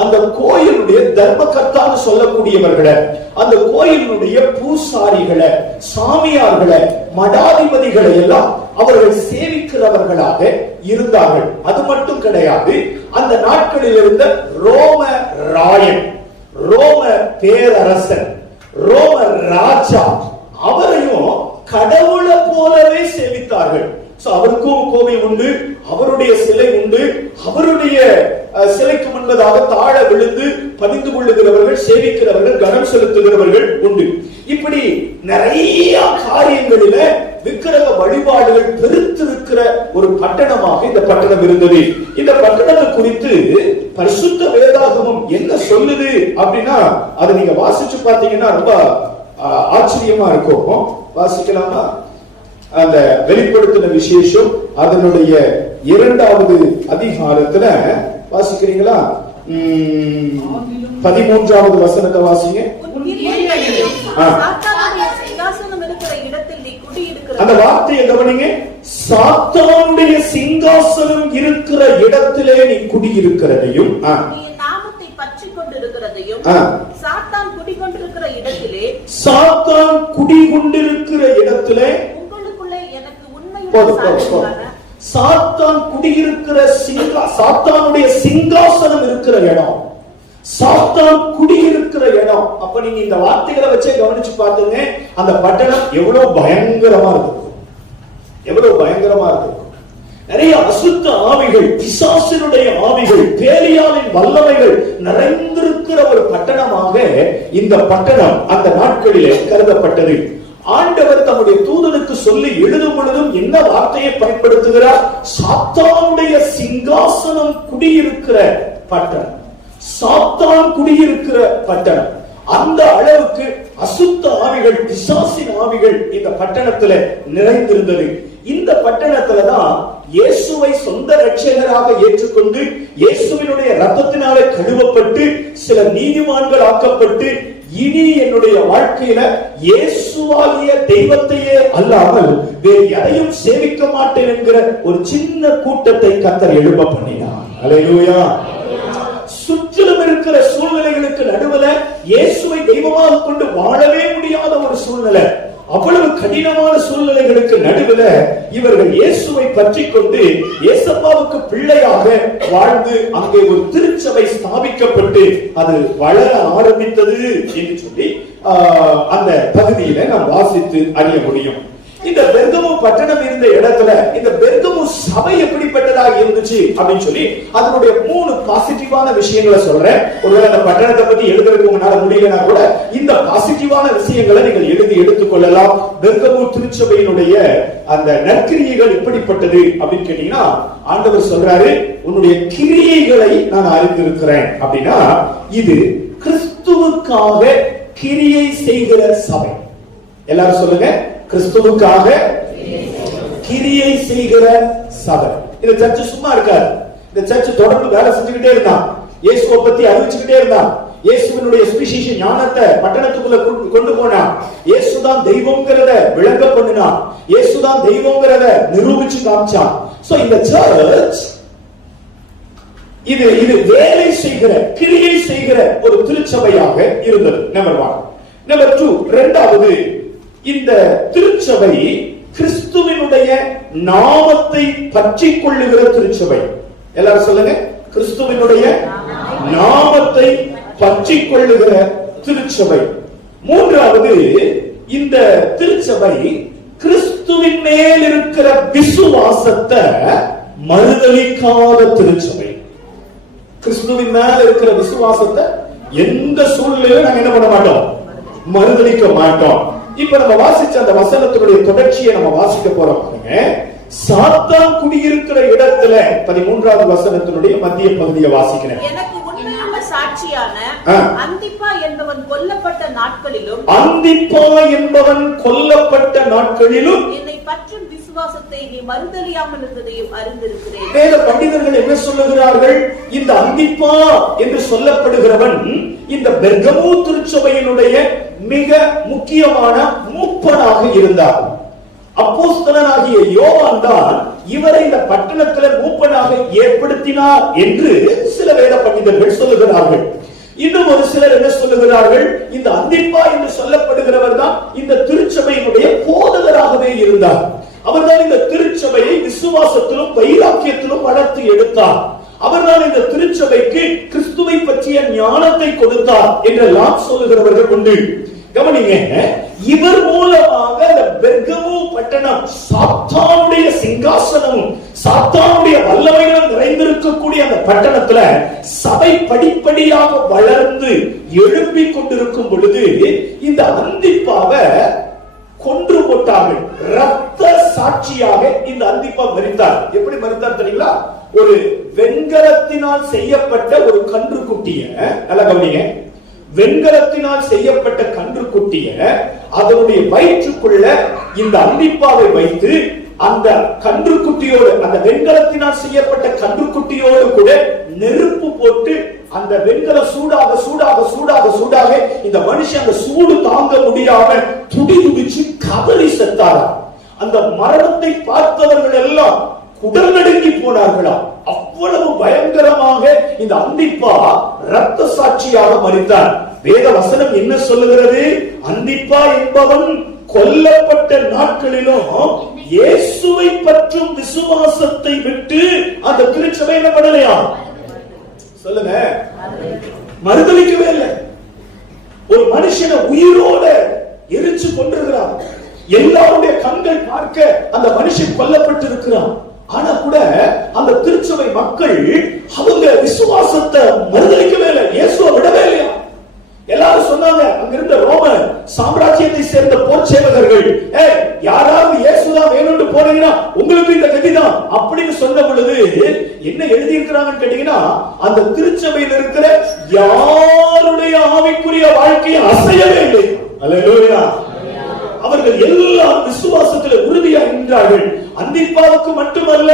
அந்த கோயிலுடைய தர்மகர்த்தான்னு சொல்லக்கூடியவர்களை, அந்த கோயிலுடைய பூசாரிகளை, சாமியார்களை, மடாதிபதிகளை எல்லாம் அவர்கள் சேவிக்கிறவர்களாக இருந்தார்கள். அது மட்டும் கிடையாது, அந்த நாட்களில் இருந்த ரோம ராயன், ரோம பேரரசன், ரோம ராஜா, அவரையும் கடவுளை போலவே சேவித்தார்கள். அவருக்கும் கோவில் உண்டு, அவருடைய சிலை உண்டு. அவருடைய சிலைக்கு முன்பதாக தாழ விழுந்து பணிந்து கொள்ளுகிறவர்கள், சேவிக்கிறவர்கள், கனம் செலுத்துகிறவர்கள் உண்டு. இப்படி நிறைய காரியங்களில விக்கிரக வழிபாடுகள் பெருத்திருக்கிற ஒரு பட்டணமாக இந்த பட்டணம் இருந்தது. இந்த பட்டணத்தை குறித்து பரிசுத்த வேதாகமம் என்ன சொல்லுது அப்படின்னா அதை நீங்க வாசிச்சு பார்த்தீங்கன்னா ரொம்ப ஆச்சரியமா இருக்கும். வாசிக்கலாமா? அந்த வெளிப்படுத்தின விசேஷம் அதனுடைய 2வது அதிகாரத்துல வாசிக்கிறீங்களா? 13வது வசனத்தை வாசிங்க. அந்த வார்த்தையை கவனிங்க. சாத்தானுடைய சிங்காசனம் இருக்கிற இடத்திலே நீ குடியிருக்கிறதையும், நாமத்தை பற்றிக் கொண்டிருக்கிறதையும், சாத்தான் குடிகொண்டிருக்கிற சாத்தான் குடிகொண்டிருக்கிற இடத்திலே உங்களுக்குள்ளே எனக்கு உண்மையுள்ள சாத்தான் குடியிருக்கிற சாத்தானுடைய சிங்காசனம் இருக்கிற இடம், சாத்தான் குடியிருக்கிற இடம். அப்ப நீங்க இந்த வார்த்தைகளை வச்சே கவனிச்சு பாத்துங்க, அந்த பட்டணம் எவ்வளவு பயங்கரமா இருக்கும், எவ்வளவு பயங்கரமா இருக்கும். நிறைய அசுத்த ஆவிகள், பிசாசினுடைய ஆவிகள், பேலியாலின் வல்லமைகள் நிறைந்திருக்கிற ஒரு பட்டணமாக இந்த பட்டணம் அந்த நாட்களிலே கருதப்பட்டது. ஆண்டவர் தம்முடைய தூதனுக்கு சொல்லி எழுதும் பொழுதும் என்ன வார்த்தையை பயன்படுத்துகிறார்? சாத்தானுடைய சிங்காசனம் குடியிருக்கிற பட்டணம், சாத்தான் குடியிருக்கிற பட்டணம். அந்த அளவுக்கு அசுத்த ஆவிகள், பிசாசின் ஆவிகள் இந்த பட்டணத்துல நிறைந்திருந்தது. இந்த பட்டணத்துலதான் இயேசுவை சொந்த இரட்சகராக ஏற்றுக்கொண்டு இயேசுவினுடைய ரத்தத்தினாலே கழுவப்பட்டு சில நீதிமான்கள் ஆக்கப்பட்டு இனி என்னுடைய வாழ்க்கையில இயேசுவாகிய தெய்வத்தையே அல்லாமல் வேறு எதையும் சேவிக்க மாட்டேன் என்கிற ஒரு சின்ன கூட்டத்தை கர்த்தர் எழுப்ப பண்ணினார். அல்லேலூயா. சுற்றிலும் இருக்கிற சூழ்நிலைகளுக்கு நடுவுல இயேசுவை தெய்வமாக கொண்டு வாழவே முடியாத ஒரு சூழ்நிலை, அவ்வளவு கடினமான சூழ்நிலைகளுக்கு நடுவுல இவர்கள் இயேசுவை பற்றி கொண்டு இயேசப்பாவுக்கு பிள்ளையாக வாழ்ந்து அங்கே ஒரு திருச்சபை ஸ்தாபிக்கப்பட்டு அது வளர ஆரம்பித்தது என்று சொல்லி அந்த பகுதியில நாம் வாசித்து அறிய முடியும். இந்த பெர்கமு பட்டணம் இருந்த இடத்துல இந்த பெர்கமு சபை எப்படிப்பட்டதாக இருந்துச்சு அப்படின்னு சொல்லி அதனுடைய 3 பாசிட்டிவான விஷயங்களை சொல்றேன். ஒருவேளை அந்த பட்டணத்தை பத்தி எழுதுறதுக்கு உங்களால முடியலனா கூட இந்த பாசிட்டிவான விஷயங்களை நீங்கள் எழுதி எடுத்துக்கொள்ளலாம். பெர்கமு திருச்சபையினுடைய அந்த நற்கிரியைகள் எப்படிப்பட்டது அப்படின்னு கேட்டீங்கன்னா, ஆண்டவர் சொல்றாரு, உன்னுடைய கிரியைகளை நான் அறிந்திருக்கிறேன் அப்படின்னா இது கிறிஸ்துவுக்காக கிரியை செய்கிற சபை. எல்லாரும் சொல்லுங்க, கிறிஸ்துவுக்காக கிரியை செய்கிற சபை. இந்த சர்ச் சும்மா இருக்காது. இந்த சர்ச் தொடர்ந்து வேலை செஞ்சுக்கிட்டே இருந்தான், இயேசுவை பத்தி அறிவிச்சுக்கிட்டே இருந்தான், இயேசுவினுடைய சுவிசேஷ ஞானத்தை பட்டணத்துக்குள்ள கொண்டு போனான், இயேசுதான் தெய்வம்ங்கிறத விளங்க பண்ணினான், இயேசுதான் தெய்வம்ங்கிறத நிரூபிச்சு காமிச்சான். சோ இந்த சர்ச் இது வேலை செய்கிற கிரியை செய்கிற ஒரு திருச்சபையாக இருந்தது. நம்பர் 1. நம்பர் 2, இரண்டாவது, இந்த திருச்சபை கிறிஸ்துவினுடைய நாமத்தை பற்றிக் கொள்ளுகிற திருச்சபை. எல்லாரும் சொல்லுங்க, கிறிஸ்துவினுடைய நாமத்தை பற்றிக் கொள்ளுகிற திருச்சபை. மூன்றாவது, இந்த திருச்சபை கிறிஸ்துவின் மேல் இருக்கிற விசுவாசத்தை மறுதலிக்காத திருச்சபை. கிறிஸ்துவின் மேல இருக்கிற விசுவாசத்தை எந்த சூழ்நிலையிலும் நாங்க என்ன பண்ண மாட்டோம், மறுதலிக்க மாட்டோம். இப்ப நம்ம வாசிச்ச அந்த வசனத்தினுடைய தொடர்ச்சியை நம்ம வாசிக்க போறோம். பாருங்க, சாத்தான் குடியிருக்கிற இடத்துல 13வது வசனத்தினுடைய மத்திய பகுதியை வாசிக்கிறேன். எனக்கு உண்மையான சாட்சியான அந்திப்பா என்பவன் கொல்லப்பட்ட நாட்களிலும், அந்திப்பா என்பவன் கொல்லப்பட்ட நாட்களிலும் என்னை பற்றும் விசுவாசத்தை நீ மறுதலியாமல் இருந்ததையும் அறிந்திருக்கிறேன். வேத பண்டிதர்கள் என்ன சொல்லுகிறார்கள்? இந்த அந்திப்பா என்று சொல்லப்படுகிறவன் இந்த பெர்கமு திருச்சபையினுடைய மிக முக்கியமான மூப்பனாக இருந்தார். அப்போஸ்தலனாகிய யோவான் தான் இவரை இந்த பட்டணத்தில் மூப்பனாக ஏற்படுத்தினார் என்று சில வேத பண்டிதர்கள் சொல்லுகிறார்கள். இன்னும் ஒரு சிலர் என்ன சொல்லுகிறார்கள்? இந்த அந்திப்பா என்று சொல்லப்படுகிறவர் தான் இந்த திருச்சபையினுடைய போதகராகவே இருந்தார். அவர்தான் இந்த திருச்சபையை விசுவாசத்திலும் வைராக்கியத்திலும் வளர்த்து எடுத்தார். அவர்தான் இந்த திருச்சபைக்கு கிறிஸ்துவை பற்றிய ஞானத்தை கொடுத்தார் என்றெல்லாம் சொல்லுகிறவர்கள் உண்டு. கவனிங்க, இவர் மூலமாக இந்த பெர்கமு பட்டணம் சாத்தானுடைய சிங்காசனமும் சாத்தானுடைய வல்லமைகளும் நிறைந்திருக்கக்கூடிய அந்த பட்டணத்துல சபை படிப்படியாக வளர்ந்து எழுப்பிக் கொண்டிருக்கும் பொழுது இந்த அந்திப்பாவை கொன்று போட்டார்கள். ரத்த சாட்சியாக இந்த அந்திப்பா மரித்தார். எப்படி மரித்தார் தெரியுங்களா? ஒரு வெண்கலத்தினால் செய்யப்பட்ட ஒரு கன்றுக்குட்டிய, நல்லா கவனிங்க, வெண்கலத்தினால் செய்யப்பட்ட கன்றுக்குட்டிய அதனுடைய வயிற்றுக்குள்ள இந்த அந்திப்பாவை வைத்து அந்த கன்றுக்குட்டியோடு, அந்த வெண்கலத்தினால் செய்யப்பட்ட கன்றுக்குட்டியோடு கூட நெருப்பு போட்டு அந்த வெண்கலம் சூடாக சூடாக சூடாக சூடாக இந்த மனுஷன் அந்த சூடு தாங்க முடியாம துடி துடிச்சு கதறி செத்தாரா. அந்த மரணத்தை பார்த்தவர்கள் எல்லாம் உடல் நடுங்கி போனார்களா. அவ்வளவு பயங்கரமாக இந்த அந்திப்பா ரத்த சாட்சியாக மரித்தார். வேத வசனம் என்ன சொல்லுகிறது? அந்திப்பா என்பவன் கொல்லப்பட்ட நாட்களிலும் இயேசுவை பற்றும் விசுவாசத்தை விட்டு அந்த திருச்சபை என்ன பண்ணலையா? சொல்லுங்க, மறுதலிக்கவே இல்லை. ஒரு மனுஷனை உயிரோட எரிச்சு கொண்டிருக்கிறார். எல்லாருடைய கண்கள் பார்க்க அந்த மனுஷன் கொல்லப்பட்டு இருக்கிறான். ஆனா கூட அந்த திருச்சபை மக்கள் அவங்க விசுவாசத்தை மறுதலிக்கவே இல்லை, இயேசுவை விடவே இல்லையா? எல்லாரும் சொன்னாங்க, அங்கிருந்த ரோம சாம்ராஜ்யத்தை சேர்ந்த போர் சேவகர்கள், யாராவது இயேசுதான் வேணும்னு போனீங்கன்னா உங்களுக்கு இந்த கதிதான் அப்படின்னு சொன்ன பொழுது என்ன எழுதி இருக்கிறாங்கன்னு கேட்டீங்கன்னா, அந்த திருச்சபையில் இருக்கிற யாருடைய ஆவிக்குரிய வாழ்க்கையை அசையவே இல்லை. அல்லேலூயா. அவர்கள் எல்லாம் விசுவாசத்தில் உறுதியா நின்றார்கள். அந்திப்பாவுக்கு மட்டுமல்ல,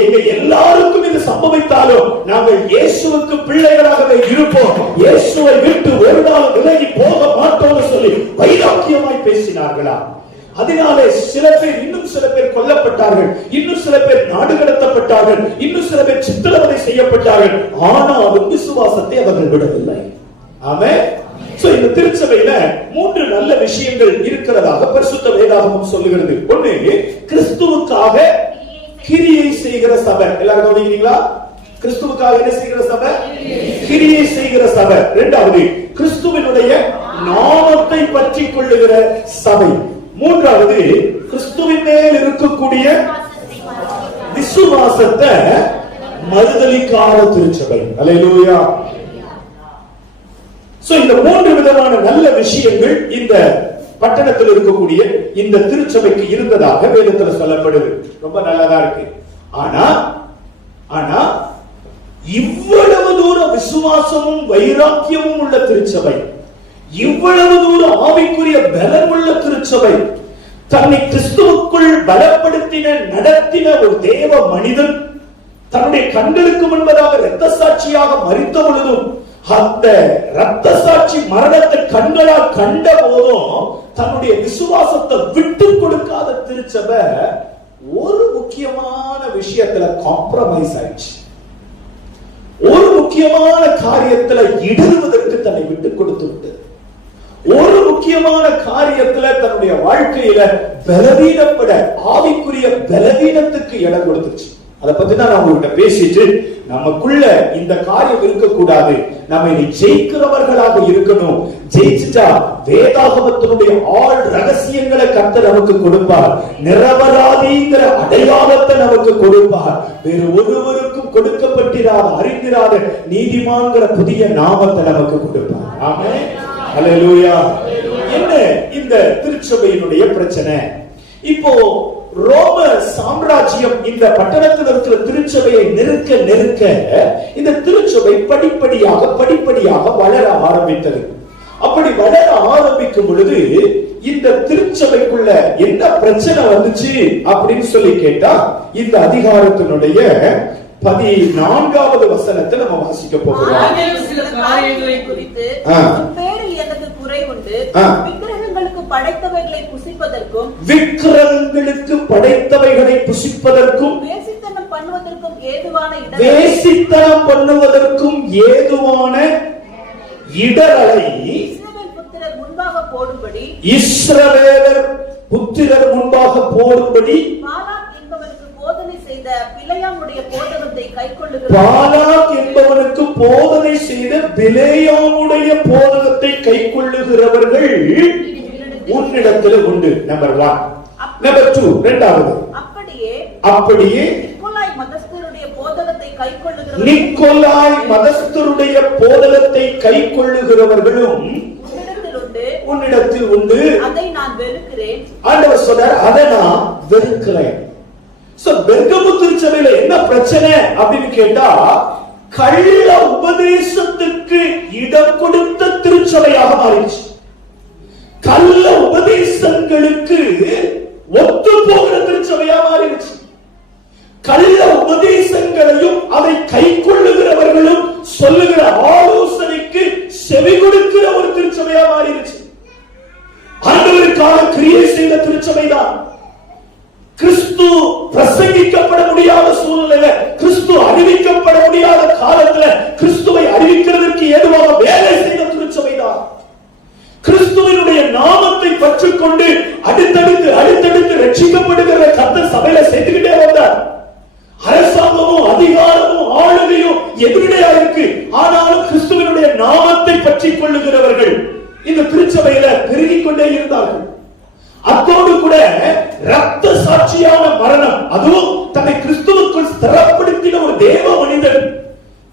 எங்க எல்லாருக்கும் இது சம்பவித்தாலும் நாங்கள் இயேசுவுக்கு பிள்ளைகளாகவே இருப்போம், இயேசுவை விட்டு ஒரு நாள் விலகி போக மாட்டோம்னு சொல்லி வைராக்கியமாய் பேசினார்களா? அதனாலே சில பேர், இன்னும் சில பேர் கொல்லப்பட்டார்கள், இன்னும் சில பேர் நாடு கடத்தப்பட்டார்கள், இன்னும் சில பேர் சித்திரவதை செய்யப்பட்டார்கள். ஆனாலும் விசுவாசத்தை அவர்கள் விடவில்லை. ஆமென். இந்த திருச்சபையில 3 நல்ல விஷயங்கள் இருக்கிறதாக பரிசுத்த வேதாகமம் சொல்லுகிறது. ஒண்ணு, கிறிஸ்துவுக்காக கிரியை செய்கிற சபை. எல்லாரும் கவனிக்கிறீங்களா? கிறிஸ்துவுக்காக என்ன செய்கிற சபை? கிரியை செய்கிற சபை. இரண்டாவது, கிறிஸ்துவினுடைய நாமத்தை பற்றி கொள்ளுகிற சபை. மூன்றாவது, கிறிஸ்துவின் மேல் இருக்கக்கூடிய விசுவாசத்தை மறுதலிக்காத திருச்சபை. அல்லேலூயா. இந்த 3 விதமான நல்ல விஷயங்கள் இந்த பட்டணத்தில் இருக்கக்கூடிய இந்த திருச்சபைக்கு இருந்ததாக வேதத்தில் சொல்லப்படுது. ரொம்ப நல்லதா இருக்கு. ஆனா இவ்வளவு தூர விசுவாசமும் வைராக்கியமும் உள்ள திருச்சபை, இவ்வளவு தூர ஆவிக்குரிய பலமுள்ள திருச்சபை, தன்னை கிறிஸ்துவுக்குள் பலப்படுத்தின நடத்தின ஒரு தேவ மனிதன் தன்னுடைய கண்களுக்கு முன்பதாக இரத்த சாட்சியாக மரித்த பொழுதும் அந்த இரத்த சாட்சி மரணத்தை கண்களால் கண்ட போதும் தன்னுடைய விசுவாசத்தை விட்டு கொடுக்காத திருச்சபை ஒரு முக்கியமான விஷயத்துல காம்ப்ரமைஸ் ஆயிடுச்சு. ஒரு முக்கியமான காரியத்துல இடறுவதற்கு தன்னை விட்டு கொடுத்து விட்டது. ஒரு முக்கியமான காரியத்துல தன்னுடைய வாழ்க்கையில பலவீனப்பட, ஆவிக்குரிய பலவீனத்துக்கு இடம் கொடுத்துச்சு. அதை பத்தி தான் நான் உங்ககிட்ட பேசிட்டு, நமக்குள்ள இந்த காரியம் இருக்கக்கூடாது, நம்ம இனி ஜெயிக்கிறவர்களாக இருக்கணும். ஜெயிச்சுட்டா வேதாகமத்தினுடைய ஆள் ரகசியங்களை கர்த்தர் நமக்கு கொடுப்பார், நிரபராதிங்கிற அடையாளத்தை நமக்கு கொடுப்பார், வேறு ஒருவருக்கும் கொடுக்கப்பட்டிராத அறிந்திராத நீதிமான்கிற புதிய நாமத்தை நமக்கு கொடுப்பார். ஆமென். அல்லேலூயா. என்ன இந்த திருச்சபையினுடைய பிரச்சனை? இப்போ ரோம சாம்ராஜ்யம் இந்த பட்டணத்தில் இருக்கிற திருச்சபையை நெருக்க நெருக்க இந்த திருச்சபை படிப்படியாக வளர ஆரம்பித்தது. அப்படி வளர ஆரம்பிக்கும் பொழுது இந்த திருச்சபைக்குள்ள என்ன பிரச்சனை வந்துச்சு அப்படின்னு சொல்லி கேட்டா, இந்த அதிகாரத்தினுடைய 14வது வசனத்தை நம்ம வாசிக்க போகிறோம். சில காரியங்களை குறித்து பேரில் எனக்கு குறை உண்டு, விக்கிரகங்களுக்கு படைத்தவைகளை புசிப்பதற்கும் வேசித்தனம் பண்ணுவதற்கும் ஏதுவான இடரலை இஸ்ரவேல் புத்திரர் முன்பாக போடும்படி பாலாக் என்பவனுக்கு போதனை செய்த பிலேயாமுடைய போதகத்தை கைக்கொள்ளுகிறவர்கள் உன்னிடத்தில் உண்டு. நம்பர் 1. நம்பர் 2, இரண்டாவது, அப்படியே நிக்கோலாய் மதஸ்தருடைய போதகத்தை கைக்கொள்ளுகிறவர்களும் உன்னிடத்தில் உண்டு. அதை நான் வெறுக்கிறேன். ஆண்டவர் சொல்றார், அதை நான் வெறுக்கிறேன். பெர்கமு திருச்சபையில என்ன பிரச்சனை அப்படின்னு கேட்டா, கள்ள உபதேசத்துக்கு இடம் கொடுத்த திருச்சபையாக மாறிடுச்சு. கள்ள உபதேசங்களுக்கு ஒத்து போகிற திருச்சபையா மாறிடுச்சு. கள்ள உபதேசங்களையும் அதை கைக்கொள்ளுகிறவர்களும் சொல்லுகிற ஆலோசனைக்கு செவி கொடுக்கிற ஒரு திருச்சபையா மாறிடுச்சு. ஆண்டவருக்காக கிரியை செய்த திருச்சபைதான். கிறிஸ்து பிரசங்கிக்கப்பட முடியாத சூழ்நிலையில, கிறிஸ்து அறிவிக்கப்பட முடியாத காலத்துல கிறிஸ்துவை அறிவிக்கிறதற்கு ஏதுவாக வேலை செய்த திருச்சபைதான். கிறிஸ்துவினுடைய நாமத்தை பற்றிக்கொண்டு அடுத்தடுத்து ரட்சிக்கப்படுகிற கர்த்தர் சபையில சேர்த்துக்கிட்டே வந்தார். அரசாங்கமும் அதிகாரமும் ஆளுகையும் எதிரிடையா இருக்கு. ஆனாலும் கிறிஸ்துவினுடைய நாமத்தை பற்றிக் கொள்ளுகிறவர்கள் இந்த திருச்சபையில பெருகிக் கொண்டே இருந்தார்கள். அத்தோடு கூட ரத்த சாட்சியான மரணம், அதுவும் தன்னை கிறிஸ்துவுக்குள் ஸ்திரப்படுத்தின ஒரு தேவ மனிதன்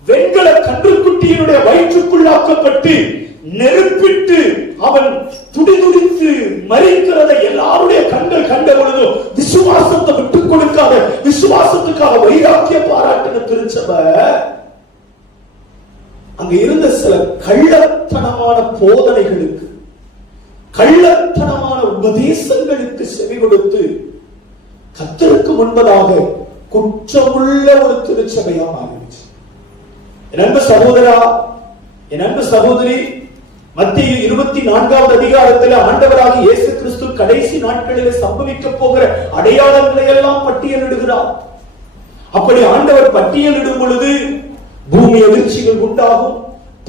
வெண்கல கன்றுக்குட்டியினுடைய வயிற்றுக்குள்ளாக்கப்பட்டு நெருப்பிட்டு அவன் துடிதுடித்து மரிக்கிறதை எல்லாருடைய கண்கள் கண்ட பொழுது விசுவாசத்தை விட்டுக் கொடுக்காத, விசுவாசத்துக்காக வைராக்கிய பாராட்டின திருச்சபை அங்க இருந்த சில கள்ளத்தனமான போதனைகளுக்கு, கள்ளத்தனமான உபதேசங்களுக்கு செவி கொடுத்து கர்த்தருக்கு முன்பதாக குற்றமுள்ள ஒரு திருச்சபையா மாறிடுச்சு. என் அன்பு சகோதரா, என் அன்பு சகோதரி, மத்திய 24வது அதிகாரத்தில் ஆண்டவராக இயேசு கிறிஸ்து கடைசி நாட்களில் சம்பவிக்க போகிற அடையாளங்களை எல்லாம் பட்டியலிடுகிறார். அப்படி ஆண்டவர் பட்டியலிடும் பொழுது பூமி அதிர்ச்சிகள் உண்டாகும்,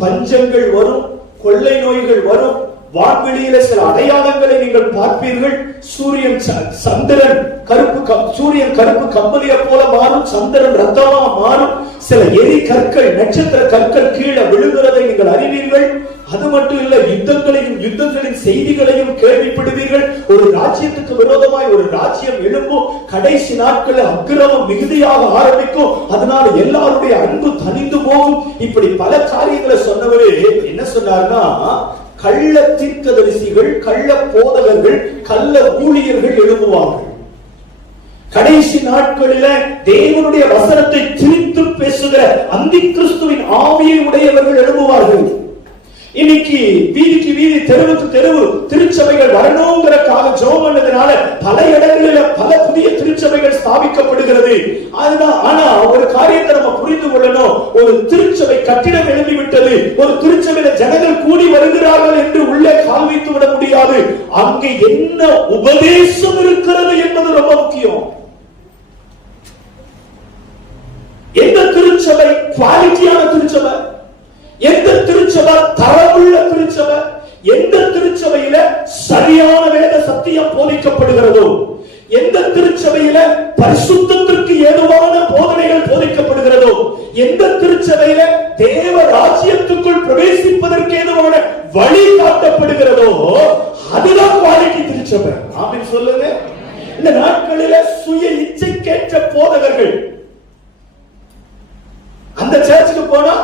பஞ்சங்கள் வரும், கொள்ளை நோய்கள் வரும், வான்வெளியில சில அடையாளங்களை நீங்கள் பார்ப்பீர்கள். சூரியன் சந்திரன் கருப்பு கம்பளியை போல மாறும், சந்திரன் ரத்தமா மாறும், சில எரி கற்கள் நட்சத்திர கற்கள் கீழே விழுகிறதை நீங்கள் அறிவீர்கள். அது மட்டும் இல்ல, யுத்தங்களின் செய்திகளையும் கேள்விப்படுவீர்கள். ஒரு ராஜ்யத்துக்கு விரோதமாய் ஒரு ராஜ்யம் எழும்பும், கடைசி நாட்களில் அக்கிரமம் மிகுதியாக ஆரம்பிக்கும், அதனால எல்லாருடைய அன்பு தனிந்து போகும். இப்படி பல காரியங்களை சொன்னவரு என்ன சொன்னார்னா, கள்ள தீர்க்கதரிசிகள், கள்ள போதகர்கள், கள்ள ஊழியர்கள் எழும்புவார்கள். கடைசி நாட்களில தேவனுடைய வசனத்தை திரித்து பேசுகிற அந்தி கிறிஸ்துவின் ஆவியை உடையவர்கள் எழும்புவார்கள். இன்னைக்கு வீதிக்கு வீதி, தெருவுக்கு தெருவு திருச்சபைகள் வரணுங்கிறக்காக ஜெபம் பண்ணதுனால பல இடங்களில் பல புதிய திருச்சபைகள் ஸ்தாபிக்கப்படுகிறது. ஆனா ஒரு காரியத்தை நம்ம புரிந்து கொள்ளணும். ஒரு திருச்சபை கட்டிடம் எழுதிவிட்டது, ஒரு திருச்சபையில ஜனங்கள் கூடி வருகிறார்கள் என்று உள்ளே கால் வைத்து விட முடியாது. அங்கே என்ன உபதேசம் இருக்கிறது என்பது ரொம்ப முக்கியம். எந்த திருச்சபை குவாலிட்டியான திருச்சபை, எந்த திருச்சபை தரவுள்ள திருச்சபை, எந்த திருச்சபையில சரியான வேத சத்தியம் போதிக்கப்படுகிறதோ, எந்த திருச்சபையில பரிசுத்தத்திற்கு ஏதுவான போதனைகள் போதிக்கப்படுகிறதோ, எந்த திருச்சபையில தேவ ராஜ்யத்துக்குள் பிரவேசிப்பதற்கு ஏதுவான வழி காட்டப்படுகிறதோ, அதுதான் குவாலிட்டி திருச்சபை. ஆமென் சொல்லுங்க. இந்த நாட்களில சுய இச்சைக்கேற்ற போதகர்கள், அந்த சர்ச்சுக்கு போனா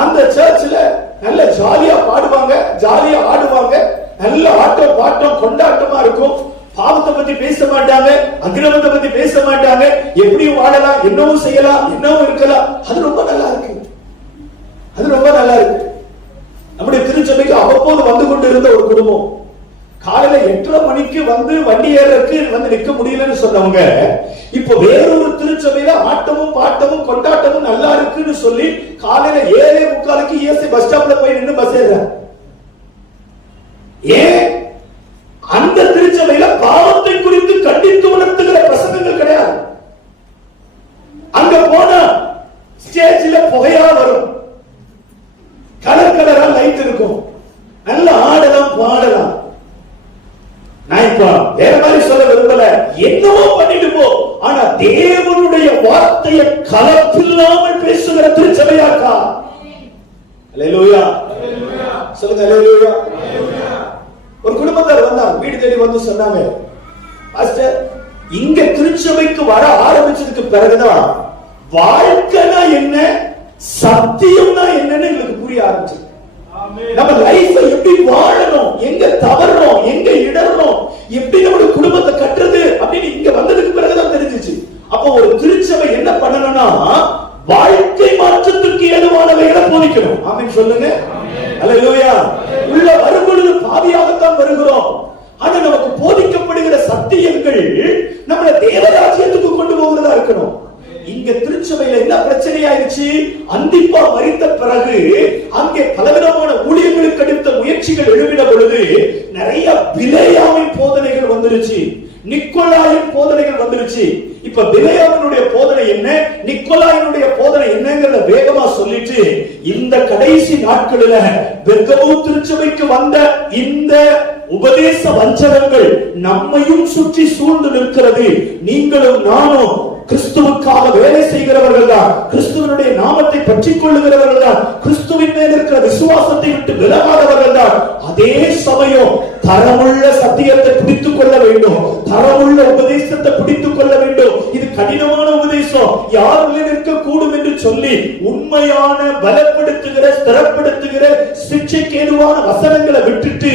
அந்த சர்ச்சில் நல்ல ஜாலியா பாடுவாங்க, ஜாலியா ஆடுவாங்க, நல்ல ஆட்டம் பாட்டம் கொண்டாட்டமா இருக்கும். பாவத்தை பத்தி பேச மாட்டாங்க, அக்கிரமத்தை பத்தி பேச மாட்டாங்க, எப்படியும் வாழலாம், என்னவும் செய்யலாம், என்னவும் இருக்கலாம். அது ரொம்ப நல்லா இருக்கு, அது ரொம்ப நல்லா இருக்கு. நம்முடைய திருச்சபைக்கு அவ்வப்போது வந்து கொண்டு இருந்த ஒரு குடும்பம், காலையில 8:30 மணிக்கு வந்து வண்டி ஏறக்கு வந்து நிக்க முடியலன்னு சொன்னவங்க, இப்ப வேறொரு திருச்சபையில ஆட்டமும் பாட்டமும் கொண்டாட்டமும் நல்லா இருக்குன்னு சொல்லி காலையில 7:45 இஎஸ்ஐ பஸ் ஸ்டாப்ல போய் நின்று பஸ் ஏற. ஏன்? அந்த திருச்சபையில பாவத்தை குறித்து கண்டித்து உணர்த்துகிற பிரசங்கங்கள் கிடையாது. அங்க போனா ஸ்டேஜ்ல புகையா வரும், கலர் கலரா லைட் இருக்கும், நல்ல ஆடலாம் பாடலாம். நான் இப்ப வேற மாதிரி சொல்ல விரும்பல, என்னவோ பண்ணிட்டு போ, ஆனா தேவனுடைய வார்த்தையை கலப்பில்லாமல் பேசுகிற திருச்சபையாக்கா. அல்லேலூயா சொல்லுங்க, அல்லேலூயா. ஒரு குடும்பத்தார் வந்தாங்க, வீடு தேடி வந்து சொன்னாங்க, பாஸ்டர், இங்க திருச்சபைக்கு வர ஆரம்பிச்சதுக்கு பிறகுதான் வாழ்க்கைனா என்ன, சத்தியம்னா என்னன்னு எங்களுக்கு புரிய ஆரம்பிச்சது. நம்ம லைஃப் எப்படி வாழணும், எங்க தவறோம், எங்க இடறோம், எப்படி நம்முடைய குடும்பத்தை கட்டுறது அப்படின்னு இங்க வந்ததுக்கு பிறகுதான் தெரிஞ்சிச்சு. அப்போ ஒரு திருச்சபை என்ன பண்ணணும்னா, வாழ்க்கை மாற்றத்துக்கு ஏதுவானவைகளை போதிக்கணும். ஆமென் சொல்லுங்க, அல்லேலூயா. உள்ள வரும்பொழுது பாதியாகத்தான் வருகிறோம், ஆனா நமக்கு போதிக்கப்படுகிற சத்தியங்கள் நம்மளை தேவராஜ்யத்துக்கு கொண்டு போகிறதா இருக்கணும். இங்க திருச்சபையில என்ன பிரச்சனை ஆயிடுச்சு, அந்திப்பா மரித்த பிறகு அங்கே பலவிதமான ஊழியர்களுக்கு அடுத்த முயற்சிகள் எழுப்பின பொழுது நிறைய பிலேயாமின் போதனைகள் வந்துருச்சு. நிக்கோலாயின் போதனைகள் வந்துருச்சு. இப்ப பிலேயாமினுடைய போதனை என்ன, நிக்கோலாயினுடைய போதனை என்னங்கறத வேகமா சொல்லிட்டு இந்த கடைசி நாட்களில பெர்கமு திருச்சபைக்கு வந்த இந்த உபதேச வஞ்சகங்கள் நம்மையும் சுற்றி சூழ்ந்து நிற்கிறது. நீங்களும் நானும் கிறிஸ்துவுக்காக வேலை செய்கிறவர்கள் தான், கிறிஸ்துவனுடைய நாமத்தை பற்றிக் கொள்ளுகிறவர்கள் தான், கிறிஸ்துவின் மேல் இருக்கிற விசுவாசத்தை விட்டு விலகாதவர்கள் தான். அதே சமயம் தரமுள்ள சத்தியத்தை பிடித்துக் கொள்ள வேண்டும், தரமுள்ள உபதேசத்தை பிடித்துக் கொள்ள வேண்டும். இது கடினமான உபதேசம், யாருமே நிற்க கூடும் என்று சொல்லி உண்மையான பலப்படுத்துகிற ஸ்திரப்படுத்துகிற சிக்ஷைக்கு ஏதுவான வசனங்களை விட்டுட்டு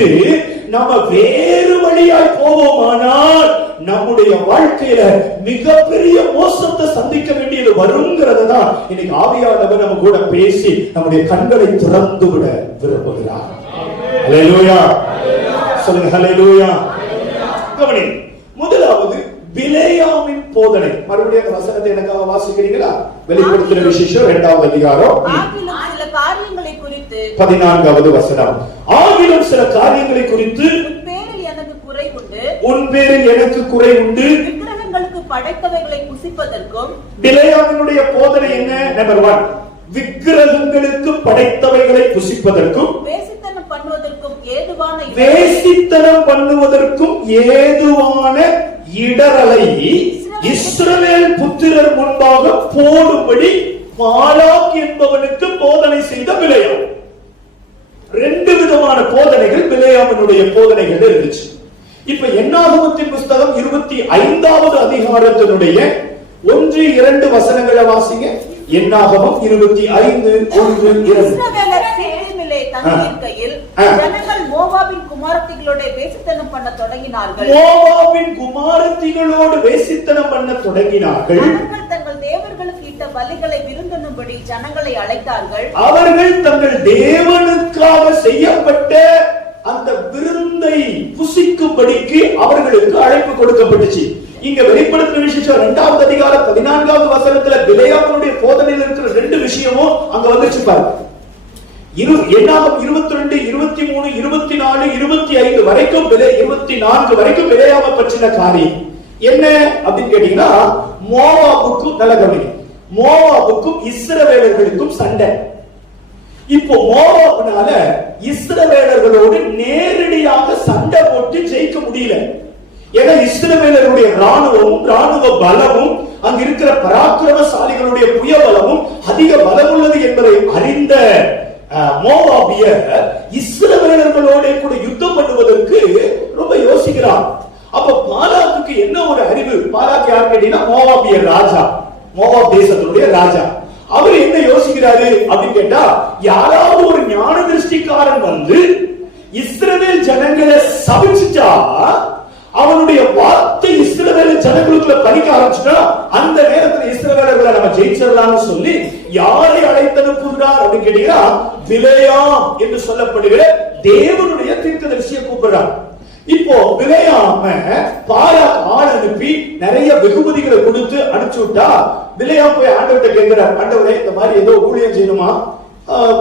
நாம வேறு வழியாய் போவோமானால் நம்முடைய வாழ்க்கையில மிகப்பெரிய மோசத்தை சந்திக்க வேண்டியது வருங்கிறது தான் இன்னைக்கு ஆவியானவர் நம்ம கூட பேசி நம்முடைய கண்களை திறந்து விட விரும்புகிறார். ஹல்லேலூயா சொல்லுங்க, ஹல்லேலூயா. கவனி, முதலாவது பிலேயாமின் போதனை. மறுபடியும் அந்த வசனத்தை எனக்காக வாசிக்கிறீங்களா? வெளிப்படுத்தின விசேஷம் 2வது அதிகாரம் சில காரியங்களை குறித்து 14வது வசனம். ஆகிலும் சில காரியங்களை குறித்து உன் பேரில் எனக்கு குறை உண்டு, உன் பேரில் எனக்கு குறை உண்டு. விக்கிரகங்களுக்கு படைத்தவைகளை புசிப்பதற்கும். பிலேயாமினுடைய போதனை என்ன? நம்பர் 1, விக்கிரகங்களுக்கு படைத்தவைகளை புசிப்பதற்கும் வேசித்தனம் பண்ணுவதற்கும் ஏதுவான இடரலை இஸ்ரவேல் புத்திரர் முன்பாக போடும்படி பாலாக் என்பவனுக்கு போதனை செய்த பிலேயாம். 2 விதமான போதனைகள் பிலேயாமினுடைய போதனைகள் இருந்துச்சு. இப்ப என்னாகமத்தின் புஸ்தகம் 25வது அதிகாரத்தினுடைய 1-2 வசனங்களை வாசிங்க. என்னாகமம் 25:1-2. ஜனங்கள் மோவாபின் குமாரத்திகளோடு வேசித்தனம் பண்ண தொடங்கினார்கள். மோவாபின் குமாரத்திகளோடு வேசித்தனம் பண்ண தொடங்கினார்கள். அவர்கள் தங்கள் தேவர்களுக்கு இட்ட பலிகளை விருந்துண்ணும்படி ஜனங்களை அழைத்தார்கள். அவர்கள் தங்கள் தேவனுக்காக செய்யப்பட்ட அந்த விருந்தை புசிக்கும்படிக்கு அவர்களுக்கு அழைப்பு கொடுக்கப்பட்டுச்சு. இங்க வெளிப்படுத்தின விசேஷம் 2வது அதிகாரம் 14வது வசனத்துல பிலேயாமினுடைய போதனையில் இருக்கிற 2 விஷயமும் அங்க வந்துச்சு பாருங்க. என்னாகும் 22, 23, 24, 25 வரைக்கும் 24 வரைக்கும் பிலேயாமை பற்றின காரியம் என்ன அப்படின்னு கேட்டீங்கன்னா, மோவாபுக்கும் நல்ல கவனிங்க, மோவாபுக்கும் இஸ்ரவேலர்களுக்கும் சண்டை. இப்போ மோவாபுனால இஸ்ரவேலர்களோடு நேரடியாக சண்டை போட்டு ஜெயிக்க முடியல. ஏன்னா இஸ்ரவேலருடைய ராணுவ பலமும் அங்க இருக்கிற பராக்கிரமசாலிகளுடைய புய பலமும் அதிக பலம் உள்ளது என்பதை அறிந்த மோவாபியர் இஸ்ரவேலர்களோட கூட யுத்தம் பண்ணுவதற்கு ரொம்ப யோசிக்கிறார். அப்ப பாலாக்குக்கு என்ன ஒரு அறிவு? பாலாக் யார் கேட்டீங்கன்னா மோவாபியர் ராஜா, மோவாப் தேசத்தினுடைய ராஜா. அவர் என்ன யோசிக்கிறாரு அப்படின்னு கேட்டா, யாராவது ஒரு ஞான திருஷ்டிக்காரன் வந்து இஸ்ரவேல் ஜனங்களை சபிச்சுட்டா அவனுடைய வார்த்தை இஸ்ரவேல் ஜனங்களுக்குள்ள பலிக்க ஆரம்பிச்சுட்டா அந்த நேரத்தில் இஸ்ரவேலர்களை நம்ம ஜெயிச்சிடலாம்னு சொல்லி யாரை அழைத்து அனுப்புகிறார் அப்படின்னு கேட்டீங்கன்னா, பிலேயாம் என்று சொல்லப்படுகிற தேவனுடைய தீர்க்கதரிசியை கூப்பிடுறார். இப்போ பிலேயாம பாலாக் ஆள் அனுப்பி நிறைய வெகுமதிகளை கொடுத்து அனுப்பிச்சு விட்டா, பிலேயாம் போய் ஆண்டவர்கிட்ட கேட்கிறார், ஆண்டவரே இந்த மாதிரி ஏதோ ஊழியம் செய்யணுமா,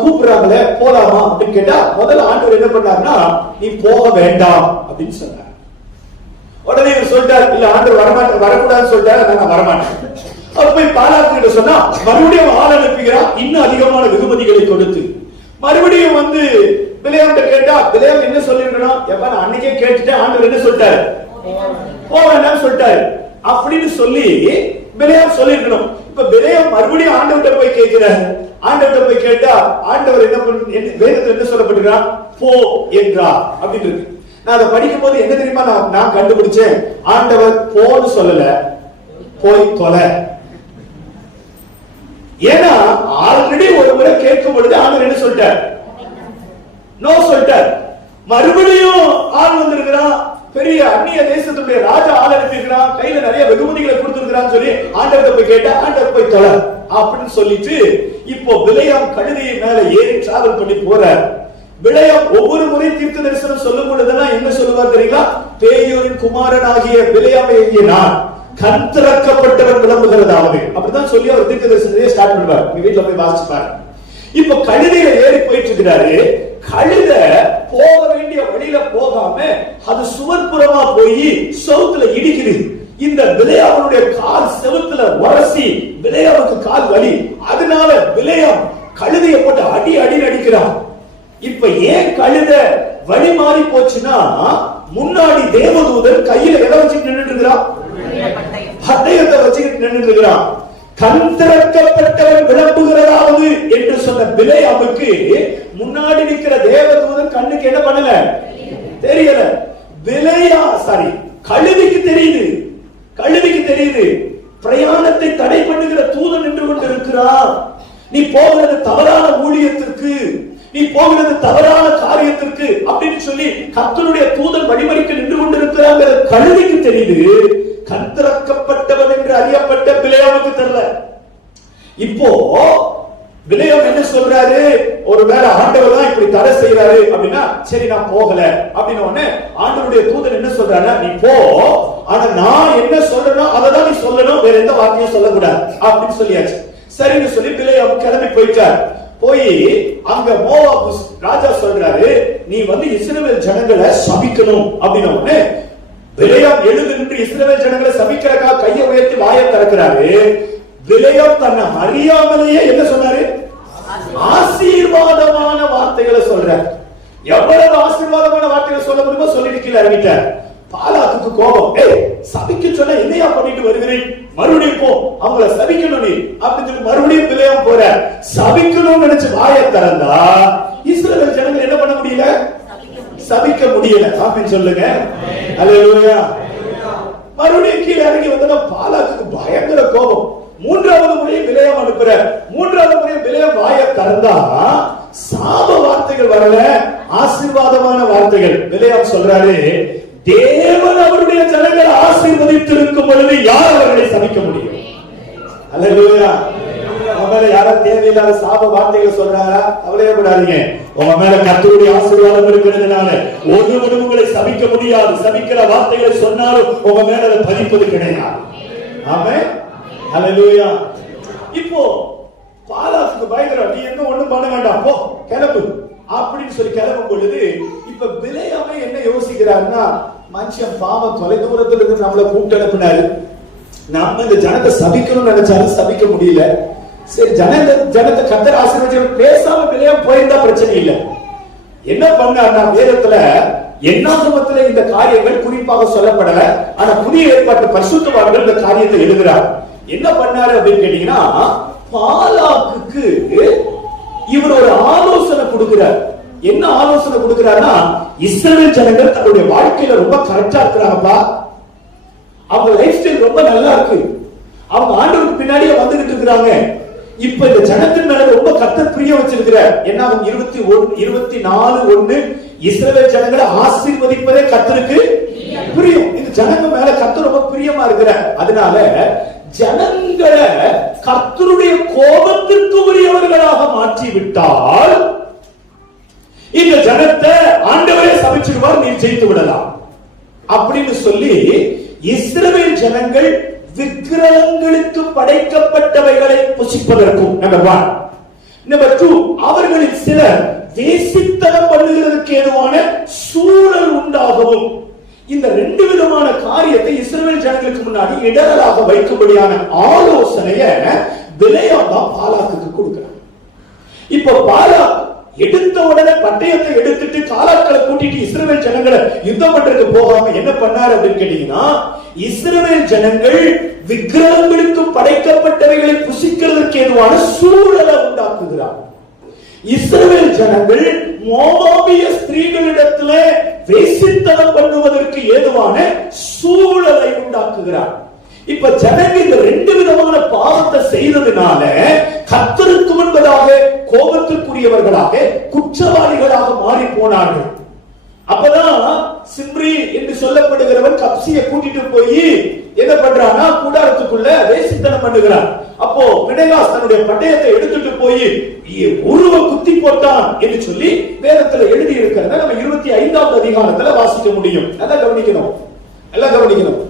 கூப்பிடுறாங்களே போலாமா அப்படின்னு கேட்டா, முதல்ல ஆண்டவர் என்ன பண்ணாருன்னா, நீ போக வேண்டாம் அப்படின்னு சொன்னார். உடனே இவர் சொல்லிட்டார், இல்ல ஆண்டவர் வரமாட்டேன், வரக்கூடாதுன்னு சொல்லிட்டாரு, நான் வரமாட்டேன். அப்ப போய் பாலாக் கிட்ட சொன்னா, மறுபடியும் ஆள் அனுப்புகிறார், இன்னும் அதிகமான வெகுமதிகளை கொடுத்து. மறுபடியும் வந்து பிலேயாம் கேட்டா, பிலேயாம் என்ன சொல்லிருக்கணும், எப்ப நான் அன்னைக்கே கேட்டுட்டேன், ஆண்டவர் என்ன சொல்லிட்டாரு, போக வேண்டாம்னு சொல்லிட்டாரு அப்படின்னு சொல்லி பிலேயாம் சொல்லிருக்கணும். இப்ப பிலேயாம் மறுபடியும் ஆண்டவர்கிட்ட போய் கேட்கிறார். ஆண்டவர்கிட்ட போய் கேட்டா ஆண்டவர் என்ன வேதத்துல என்ன சொல்லப்பட்டிருக்கிறார், போ என்றார் அப்படின்னு இருக்கு. நான் அதை படிக்கும் போது என்ன தெரியுமா நான் கண்டுபிடிச்சேன், ஆண்டவர் போன்னு சொல்லல, போய் தொலை. ஏன்னா ஆல்ரெடி ஒரு முறை கேட்கும் பொழுது ஆண்டவர் என்ன சொல்லிட்டார், நோ சொல்லிட்டார். மறுபடியும் ஆள் வந்திருக்கிறான், பெரிய அந்நிய தேசத்துடைய ராஜா ஆள் அனுப்பியிருக்கிறான், கையில நிறைய வெகுமதிகளை கொடுத்திருக்கிறான்னு சொல்லி ஆண்டவர்கிட்ட போய் கேட்டா, ஆண்டவர் போய் தொலை அப்படின்னு சொல்லிட்டு இப்போ பிலேயாம் கழுதையை மேல ஏறி டிராவல் பண்ணி போறார். பிலேயாம் ஒவ்வொரு முறை தீர்க்க தரிசனம் சொல்லும் பொழுதுதான் என்ன சொல்லுவார் தெரியுங்களா, பேயோரின் குமாரன் ஆகிய பிலேயாமை நான் கண் திறக்கப்பட்டவன் விளம்புகிறதாவது அப்படிதான் சொல்லி அவர் தீர்க்க தரிசனத்தையே ஸ்டார்ட் பண்ணுவார். உங்க வீட்டுல போய் வாசிச்சு பாருங்க. இப்ப கழுதையில ஏறி போயிட்டு இருக்கிறாரு. கழுத போக வேண்டிய வழியில போகாம அது சுவர்புறமா போய் செவுத்துல இடிக்குது. இந்த பிலேயாமுடைய கால் செவுத்துல உரசி பிலேயாமுக்கு கால் வலி. அதனால பிலேயாம் கழுதையை போட்டு அடி அடிக்கிறான். இப்ப ஏன் கழுத வழி மாறி போச்சுன்னா, முன்னாடி தேவதூதன் கையில எதை வச்சுட்டு நின்றுட்டு இருக்கிறான்? பட்டயத்தை வச்சுக்கிட்டு நின்றுட்டு இருக்கிறான். கண் திறக்கப்பட்டவன் விளம்புகிறதாவது என்று சொன்ன பிலேயாமுக்கு முன்னாடி நிற்கிற தேவதூதன் கண்ணுக்கு என்ன பண்ணல, தெரியல. கழுதைக்கு தெரியுது. கழுதைக்கு தெரியுது பிரயாணத்தை தடை பண்ணுகிற தூதன் நின்று கொண்டு இருக்கிறான். நீ போகிறது தவறான ஊழியத்திற்கு, நீ போகிறது தவறான காரியத்திற்கு அப்படின்னு சொல்லி கர்த்தருடைய தூதன் வழிமறிக்க நின்று கொண்டிருக்கிறாங்க. கழுதைக்கு தெரியுது. கண் திறக்கப்பட்டவன் என்று அறியப்பட்ட பிலேயாமுக்கு தெரியல. இப்போ பிலேயாம் என்ன சொல்றாரு? ஒருவேளை ஆண்டவர் தான் இப்படி தடை செய்யறாரு அப்படின்னா சரி நான் போகல அப்படின்னு உடனே ஆண்டவருடைய தூதன் என்ன சொல்றாரு? நீ போ, ஆனா நான் என்ன சொல்றேனோ அதை தான் நீ சொல்லணும், வேற எந்த வார்த்தையும் சொல்லக்கூடாது அப்படின்னு சொல்லியாச்சு. சரின்னு சொல்லி பிலேயாம் கிளம்பி போயிட்டார். போய் அங்க மோவாப் ராஜா சொல்றாரு, நீ இஸ்ரவேல் ஜனங்களை சபிக்கணும் அப்படின்னு உடனே பிலேயாம் எழுந்து நின்று இஸ்ரவேல் ஜனங்களை சபிக்கிறக்கா கையை உயர்த்தி வாயை திறக்கிறாரு. பிலேயாம் தன்னை அறியாமலேயே என்ன சொன்னாரு? ஆசீர்வாதமான வார்த்தைகளை சொல்றார். எவ்வளவு ஆசீர்வாதமான வார்த்தைகளை சொல்ல முடியுமோ சொல்லிட்டு கீழே இறங்கிட்டார். பாலாக்குக்கு கோபம், சபிக்க சொன்ன என்னையா பண்ணிட்டு வருகிறேன், மறுபடியும் போ, அவங்கள சபிக்கணும் நீ அப்படின்னு சொல்லி மறுபடியும் பிலேயாம் போற. சபிக்கணும்னு நினைச்சு வாயை திறந்தா இஸ்ரவேல் ஜனங்கள் என்ன பண்ண முடியல? சபிக்க முடியல. ஆமென் சொல்லுங்க. அல்லேலூயா. மறுபடியும் கீழே இறங்கி வந்தா பாலாக்குக்கு பயங்கர கோபம். மூன்றாவது முறையும் பிலேயாம் அனுப்புற. மூன்றாவது முறையும் பிலேயாம் வாயை திறந்தா சாப வார்த்தைகள் வரல, ஆசீர்வாதமான வார்த்தைகள். பிலேயாம் சொல்றாரு, தேவன் அவருடைய ஜனங்களை ஆசீர்வதித்திருக்கும் பொழுது யார் அவர்களை சபிக்க முடியும்? அல்லேலூயா. அவங்கள யாரா தேவையில்லாத சாப வார்த்தைகள் சொல்றாரா? கவலையப்படாதீங்க. உங்க மேல கர்த்தருடைய ஆசீர்வாதம் இருக்கிறதுனால ஒருவரும் உங்களை சபிக்க முடியாது. சபிக்கிற வார்த்தைகளை சொன்னாலும் உங்க மேல அதை பதிப்பது கிடையாது. ஆமென். அல்லேலூயா. இப்போ பாலாக்குக்கு பயங்கரம், நீ என்ன ஒண்ணும் பண்ண வேண்டாம், போ கிளம்பு அப்படின்னு சொல்லி கிளம்பும் பொழுது இப்ப பிலேயாமே என்ன யோசிக்கிறாருன்னா, மனுஷன் பாவம் தொலை தூரத்துல இருந்து நம்மளை கூப்பிட்டு அனுப்பினாரு, நம்ம இந்த ஜனத்தை சபிக்கணும்னு நினைச்சாலும் சபிக்க முடியல. சரி ஜனத்தை கர்த்தர் ஆசீர்வதிச்சு பேசாம பிலேயாம் போயிருந்தா பிரச்சனை இல்லை. என்ன பண்ணாருன்னா, வேதத்துல என்னாகமத்துல இந்த காரியங்கள் குறிப்பாக சொல்லப்படல, ஆனா புதிய ஏற்பாட்டு பரிசுத்தவான்கள் இந்த காரியத்தை எழுதுறார். என்ன பண்ணாரு அப்படின்னு கேட்டீங்கன்னா, பாலாக்குக்கு இவர் ஒரு ஆலோசனை கொடுக்கிறார். என்ன ஆலோசனை கொடுக்கிறார்னா, இஸ்ரவேல் ஜனங்கள் தன்னுடைய வாழ்க்கையில ரொம்ப கரெக்டா இருக்கிறாங்கப்பா, அவங்க லைஃப் ஸ்டைல் ரொம்ப நல்லா இருக்கு, அவங்க ஆண்டவருக்கு பின்னாடியே வந்துகிட்டு இருக்கிறாங்க. இப்ப இந்த ஜனத்தின் மேல ரொம்ப கர்த்தர் பிரியம் வச்சிருக்கிறார். என்ன 24:1 இஸ்ரவேல் ஜனங்களை ஆசீர்வதிப்பதே கர்த்தருக்கு பிரியம். இந்த ஜனங்க மேல கர்த்தர் ரொம்ப பிரியமா இருக்கிறார். அதனால ஜனங்களை கர்த்தருடைய கோபத்திற்கு உரியவர்களாக மாற்றி விட்டால் இந்த ஜனத்தை ஆண்டவரே சபிச்சிடுவார், நீ ஜெயித்து விடலாம் அப்படின்னு சொல்லி இஸ்ரவேல் ஜனங்கள் விக்கிரகங்களுக்கு படைக்கப்பட்டவைகளை புசிப்பதற்கும் நம்பர் 1. நம்பர் 2, அவர்களில் சிலர் வேசித்தனம் பண்ணுகிறதுக்கு ஏதுவான சூழல் உண்டாகவும் இந்த 2 விதமான காரியத்தை இஸ்ரவேல் ஜனங்களுக்கு முன்னாடி இடரலாக வைக்கும்படியான ஆலோசனையை பிலேயாம் தான் பாலாக்குக்கு கொடுக்கிறார். இப்ப பாலாக் எடுத்த உடனே பட்டயத்தை எடுத்துட்டு காலாட்களை கூட்டிட்டு இஸ்ரவேல் ஜனங்களை யுத்தம் பண்றதுக்கு போகாம என்ன பண்ணாரு அப்படின்னு கேட்டீங்கன்னா, இஸ்ரவேல் ஜனங்கள் விக்கிரகங்களுக்கு படைக்கப்பட்டவைகளை புசிக்கிறதுக்கு ஏதுவான சூழலை உண்டாக்குகிறார். இஸ்ரவேல் ஜனங்கள் மோவாபிய ஸ்திரீகளிடத்துல வேசித்தனம் பண்ணுவதற்கு ஏதுவான சூழலை உண்டாக்குகிறார். இப்ப ஜனங்க இந்த 2 விதமான பாவத்தை செய்ததுனால கர்த்தருக்கு முன்பதாக கோபத்திற்குரியவர்களாக குற்றவாளிகளாக மாறி போனார்கள். அப்பதான் சிம்ரி என்று சொல்லப்படுகிறவன் கப்சியை கூட்டிட்டு போய் என்ன பண்றான்னா, கூடாரத்துக்குள்ள வேசித்தனம் பண்ணுகிறான். அப்போ பினெகாஸ் தன்னுடைய பட்டயத்தை எடுத்துட்டு போய் உருவ குத்தி போட்டான் என்று சொல்லி வேதத்துல எழுதி இருக்கிறத நம்ம 25வது அதிகாரத்துல வாசிக்க முடியும். நல்லா கவனிக்கணும், நல்லா கவனிக்கணும்.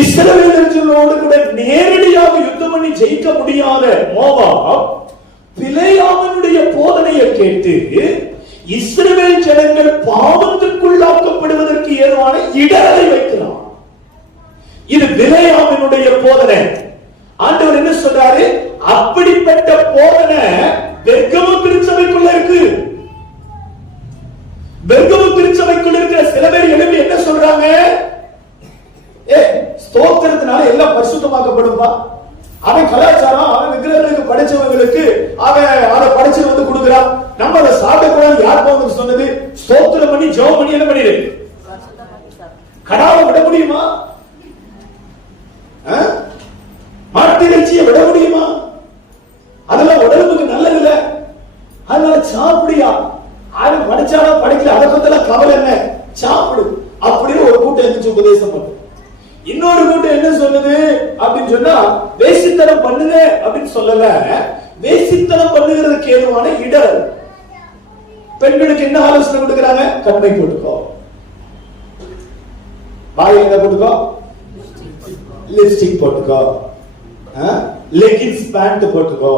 இஸ்ரவேலர்களோடு கூட நேரடியாக யுத்தம் பண்ணி ஜெயிக்க முடியாத மோவாப் பிலேயாமினுடைய போதனையை கேட்டு இஸ்ரவேல் ஜனங்கள் பாவத்திற்குள்ளாக்கப்படுவதற்கு ஏதுவான இடரை வைக்கலாம். இது பிலேயாமினுடைய போதனை. ஆண்டவர் என்ன சொல்றாரு? அப்படிப்பட்ட போதனை பெர்கமு திருச்சபைக்குள்ள இருக்கு. பெர்கமு திருச்சபைக்குள்ள இருக்கிற சில பேர் எழுப்பி என்ன சொல்றாங்க? ஸ்தோத்திரத்தினால எல்லாம் பரிசுத்தமாக்கப்படும்பா. அவன் கலாச்சாரம், அவன் விக்கிரகங்களுக்கு படைச்சவங்களுக்கு அவன் அதை படைச்சு வந்து கொடுக்கிறான். நம்ம அதை சாப்பிடக்கூடாது. யார் போங்க சொன்னது? ஸ்தோத்திரம் பண்ணி ஜெபம் பண்ணி என்ன பண்ணிடு? கடாவை விட முடியுமா? மாட்டிறைச்சியை விட முடியுமா? அதெல்லாம் உடலுக்கு நல்லது இல்ல. அதனால சாப்பிடியா? அது படிச்சாலும் படிக்கல, அதை பத்திலாம் கவலை என்ன, சாப்பிடு அப்படின்னு ஒரு கூட்டம் இருந்துச்சு உபதேசம் பண்ணு. இன்னொரு கூட்டம் என்ன சொல்லுது அப்படின்னு சொன்னா, வேசித்தனம் பண்ணுங்க அப்படின்னு சொல்லல, வேசித்தனம் பண்ணுகிறதுக்கு ஏதுவான இடர். பெண்களுக்கு என்ன ஆலோசனை கொடுக்கிறாங்க? கண்மை போட்டுக்கோ, வாயில என்ன போட்டுக்கோ, லிப்ஸ்டிக் போட்டுக்கோ, லெகின்ஸ் பேண்ட் போட்டுக்கோ,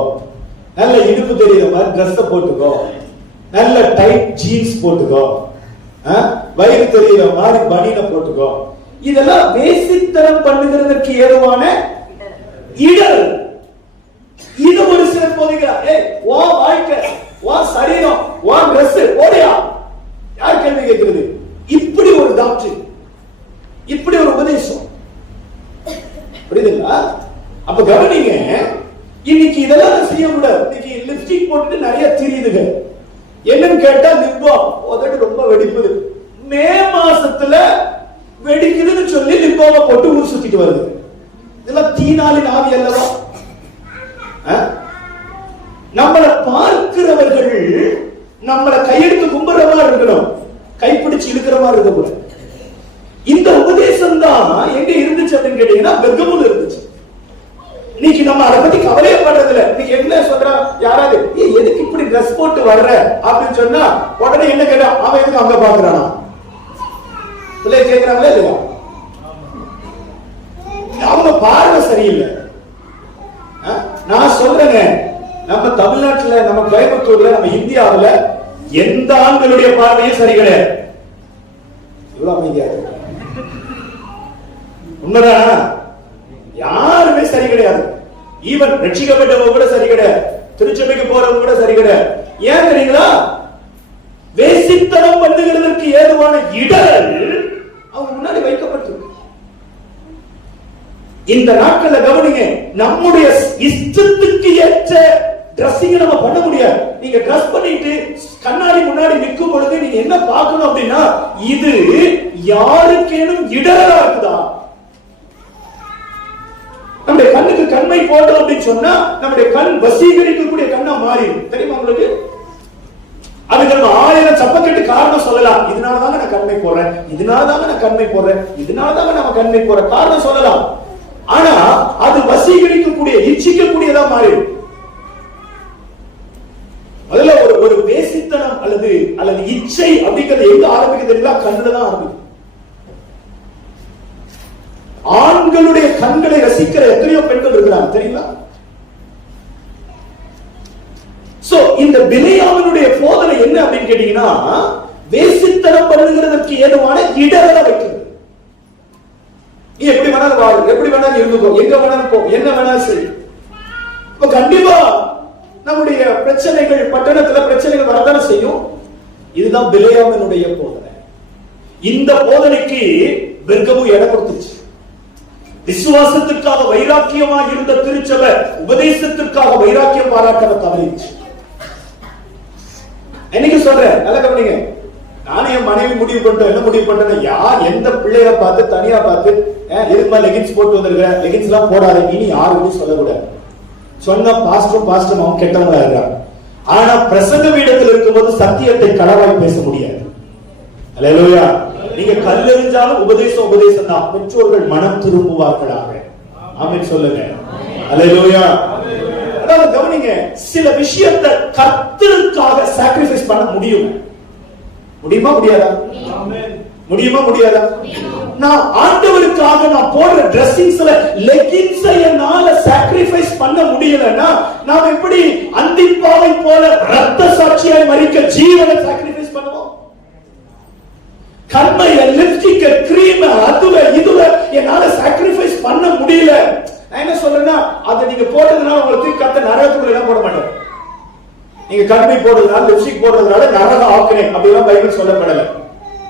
நல்ல இடுப்பு தெரியுற மாதிரி ட்ரெஸ் போட்டுக்கோ, நல்ல டைட் ஜீன்ஸ் போட்டுக்கோ, வயிறு தெரியுற மாதிரி பனியனை போட்டுக்கோ. இதெல்லாம் வேசித்தனம் பண்ணுகிறதற்கு ஏதுவான இடர். இது ஒரு சிலர் போதிக்கிறார். ஓ வாழ்க்கை, ஓ சரீரம், ஓ ட்ரெஸ் ஓடியா, யார் கேள்வி கேட்கிறது? இப்படி ஒரு டாக்டர், இப்படி ஒரு உபதேசம். புரியுதுங்களா? அப்ப கவனிங்க, இன்னைக்கு இதெல்லாம் செய்ய கூடாது. இன்னைக்கு லிப்ஸ்டிக் போட்டுட்டு நிறைய தெரியுதுங்க. என்னன்னு கேட்டா லிப்பாம் உதட்டு ரொம்ப வெடிப்புது. மே மாசத்துல வெடிக்குதுன்னு சொல்லி லிப்பாவை போட்டு ஊர் சுத்திட்டு வருது. இதெல்லாம் தீனாலின் ஆவி அல்லவா? நம்மளை பார்க்கிறவர்கள் நம்மளை கையெடுத்து கும்புறவா இருக்கணும், கைப்பிடிச்சு இழுக்கிற மாதிரி இருக்கக்கூடாது. இந்த உபதேசம் தான் எங்க இருந்துச்சு அப்படின்னு கேட்டீங்கன்னா பெர்கமுல இருந்துச்சு. இன்னைக்கு நம்ம அதை பத்தி கவலையே பண்றது இல்ல. இன்னைக்கு என்ன சொல்றா, யாராவது எதுக்கு இப்படி ட்ரெஸ் போட்டு வர்ற அப்படின்னு சொன்னா உடனே என்ன கேட்டா, அவன் எதுக்கு அங்க பாக்குறானா? பிள்ளை கேட்கிறாங்களே இல்லையா? அவங்க பார்வை சரியில்லை. நான் சொல்றேங்க, நம்ம தமிழ்நாட்டுல, நம்ம கோயம்புத்தூர்ல, நம்ம இந்தியாவுல எந்த ஆண்களுடைய பார்வையும் சரி கிடையாது. இவ்வளவு அமைதியா இருக்கு. உண்மைதானா? யாருமே சரி கிடையாது. ஈவன் ரட்சிக்கப்பட்டவங்க கூட சரி கிடையாது. திருச்சபைக்கு போறவங்க கூட சரி கிடையாது. ஏன் தெரியுங்களா? வேசித்தனம் பண்ணுகிறதற்கு ஏதுவான இடர் அவங்க முன்னாடி வைக்கப்பட்டிருக்கு. இந்த நாட்கள்ல கவனிங்க, நம்முடைய இஷ்டத்துக்கு ஏற்ற டிரெஸ்ஸிங் நம்ம பண்ண முடியாது. நீங்க டிரெஸ் பண்ணிட்டு கண்ணாடி முன்னாடி நிற்கும் பொழுது நீங்க என்ன பார்க்கணும் அப்படின்னா, இது யாருக்கேனும் இடரா இருக்குதா? நம்முடைய கண்ணுக்கு கண்மை போட்டோம் அப்படின்னு சொன்னா நம்முடைய கண் வசீகரிக்கக்கூடிய கண்ணா மாறிடும். தெரியுமா உங்களுக்கு? அதுக்கு நம்ம 1000 சப்பக்கட்டு காரணம் சொல்லலாம். இதனாலதாங்க நான் கண்மை போடுறேன், இதனாலதாங்க நான் கண்மை போடுறேன், இதனாலதாங்க நம்ம கண்மை போற காரணம் சொல்லலாம். ஆனா அது வசீகரிக்கக்கூடிய, இச்சிக்கக்கூடியதா மாறிடும். அதுல ஒரு வேசித்தனம் அல்லது இச்சை அப்படிங்கிறது எங்க ஆரம்பிக்கிறது தெரியுமா? கண்ணுலதான் ஆரம்பிக்கும். ஆண்களுடைய கண்களை ரசிக்கிற எத்தனையோ பெண்கள் இருக்கிறாங்க தெரியுமா? சோ இந்த பிலேயாமினுடைய போதனை என்ன அப்படின்னு கேட்டீங்கன்னா, வேசித்தனம் பண்ணுகிறதற்கு ஏதுவான இடரை வைக்கிறது. நீ எப்படி வேணாலும் வாழ, எப்படி வேணாலும் இருந்துக்கோ, எங்க வேணாலும் போ, என்ன வேணாலும் செய். இப்ப கண்டிப்பா நம்முடைய பிரச்சனைகள், பட்டணத்துல பிரச்சனைகள் வரதான செய்யும். இதுதான் பிலேயாமினுடைய போதனை. இந்த போதனைக்கு பெர்கமு இடம் கொடுத்துச்சு. விசுவாசத்திற்காக வைராக்கியமாக இருந்த திருச்சபை உபதேசத்திற்காக வைராக்கியம் பாராட்ட தவறிச்சு. என்னைக்கு சொல்றேன், நல்ல கவனிங்க. நானே என் மனைவி முடிவு பண்ணிட்டோம். என்ன முடிவு பண்றேன்? யார் எந்த பிள்ளைய பார்த்து தனியா பார்த்து எதுக்குமா லெகின்ஸ் போட்டு வந்திருக்க, லெகின்ஸ் எல்லாம் போடாத இனி யாருன்னு சொல்லக்கூடாது. சொன்ன பாஸ்டர் அவன் கெட்டவங்களா இருக்காங்க. ஆனா பிரசங்க வீடத்தில் இருக்கும்போது சத்தியத்தை களவாய் பேச முடியாது. அல்லேலூயா. நீங்க கல்லெறிஞ்சாலும் உபதேசம் தான். பெற்றோர்கள் மனம் திரும்புவார்களாக. ஆமென் சொல்லுங்க. அல்லேலூயா. அதாவது கவனிங்க, சில விஷயத்தை கர்த்தருக்காக சாக்ரிஃபைஸ் பண்ண முடியும். முடியுமா முடியாதா? முடியுமா முடியாதா? நான் ஆண்டவருக்காக நான் போடுற டிரெஸ்ஸிங்ஸ்ல லெகின்ஸை என்னால சாக்ரிஃபைஸ் பண்ண முடியலன்னா, நான் எப்படி அந்திப்பாவை போல ரத்த சாட்சியாய் மரிக்க ஜீவனை சாக்ரிஃபைஸ் கண்மைய, லிப்ஸ்டிக், கிரீம், அதுவ இதுவ என்னால சாக்ரிஃபைஸ் பண்ண முடியல. நான் என்ன சொல்றேன்னா, அதை நீங்க போட்டதுனால உங்களுக்கு கத்த நரகத்துக்குள்ள போட மாட்டார். நீங்க கண்மை போடுறதுனால, லிப்ஸ்டிக் போடுறதுனால நரகம் ஆக்குறேன் அப்படிலாம் பைபிள் சொல்லப்படல.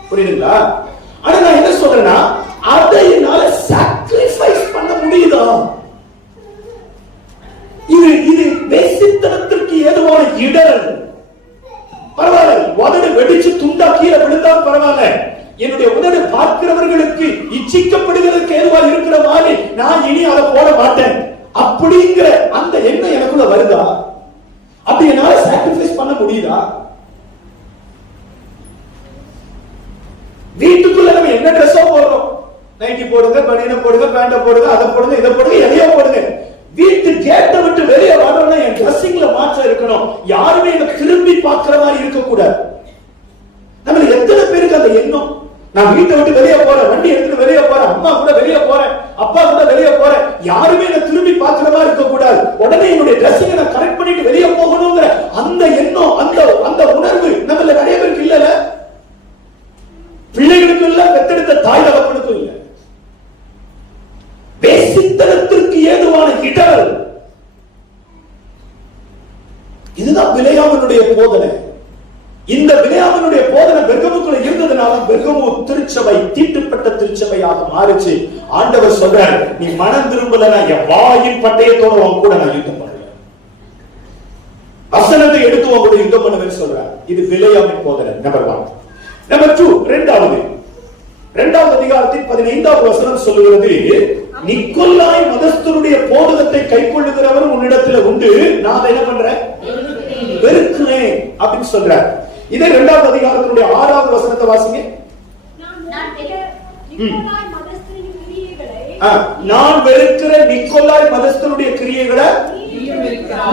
புரியுதுங்களா? ஆனா நான் என்ன சொல்றேன்னா, அதை என்னால சாக்ரிஃபைஸ் பண்ண முடியுதா? இது வேசித்தனத்திற்கு ஏதுவான இடர். பரவாயில்ல, உதடு வெடிச்சு துண்டா கீழே விழுந்தால் பரவாயில்ல, என்னுடைய உதடு பார்க்கிறவர்களுக்கு இச்சிக்கப்படுகிறதுக்கு ஏதுவா இருக்கிற மாதிரி நான் இனி அதை போட மாட்டேன் அப்படிங்கிற அந்த எண்ணம் எனக்குள்ள வருதா? அப்படி என்னால சாக்ரிஃபைஸ் பண்ண முடியுதா? வீட்டுக்குள்ள நம்ம என்ன ட்ரெஸ்ஸோ போடுறோம், நைட்டி போடுங்க, பனியனை போடுங்க, பேண்ட போடுங்க, அதை போடுங்க, இதை போடுங்க, எதையோ போடுங்க. வீட்டு கேட்டை விட்டு வெளியே வரணும்னா என் ட்ரெஸ்ஸிங்ல மாற்றம் இருக்கணும். யாருமே எனக்கு திரும்பி பார்க்கிற மாதிரி இருக்க கூடாது. நம்ம எத்தனை பேருக்கு அந்த எண்ணம்? நான் வீட்டை விட்டு வெளியே போறேன், வண்டி எடுத்துட்டு வெளியே போறேன், அம்மா கூட வெளியே போறேன், அப்பா கூட வெளியே போறேன், யாருமே என்ன திரும்பி பார்க்கிற மாதிரி இருக்க கூடாது. உடனே என்னுடைய ட்ரெஸ்ஸிங்கை நான் கரெக்ட் பண்ணிட்டு வெளியே போகணுங்கிற அந்த எண்ணம், அந்த உணர்வு நம்மள நிறைய பேருக்கு இல்லல. பிள்ளைகளுக்கும் இல்ல, பெத்தெடுத்த தாய் தகப்பனுக்கும் இல்ல. வேசித்தனத்திற்கு ஏதுவான இடர். இதுதான் பிலேயாமினுடைய போதனை. இந்த பிலேயாமினுடைய போதனை பெர்கமுக்குள்ள இருந்ததுனால பெர்கமு திருச்சபை தீட்டுப்பட்ட திருச்சபையாக மாறிச்சு. ஆண்டவர் சொல்றார், நீ மனம் திரும்பலனா என் வாயின் பட்டயத்தோட உன் கூட நான் யுத்தம் பண்ணுவேன், வசனத்தை எடுத்து உன் கூட யுத்தம் பண்ணுவேன்னு சொல்றார். இது பிலேயாமின் போதனை. நம்பர் 1. நம்பர் 2, இரண்டாவது அதிகாரத்தின் 15வது வசனம் சொல்லுகிறது, நிக்கோலாய் மதஸ்தருடைய போதகத்தை கைக்கொள்ளுகிறவர் உன்னிடத்தில் உண்டு, நான் என்ன பண்றேன், வெறுக்கிறேன் அப்படின்னு சொல்றார். இதே 2வது அதிகாரத்தினுடைய 6வது வசனத்தை வாசிங்க. நான் வெறுக்கிற நிக்கோலாய் மதஸ்தருடைய கிரியைகளை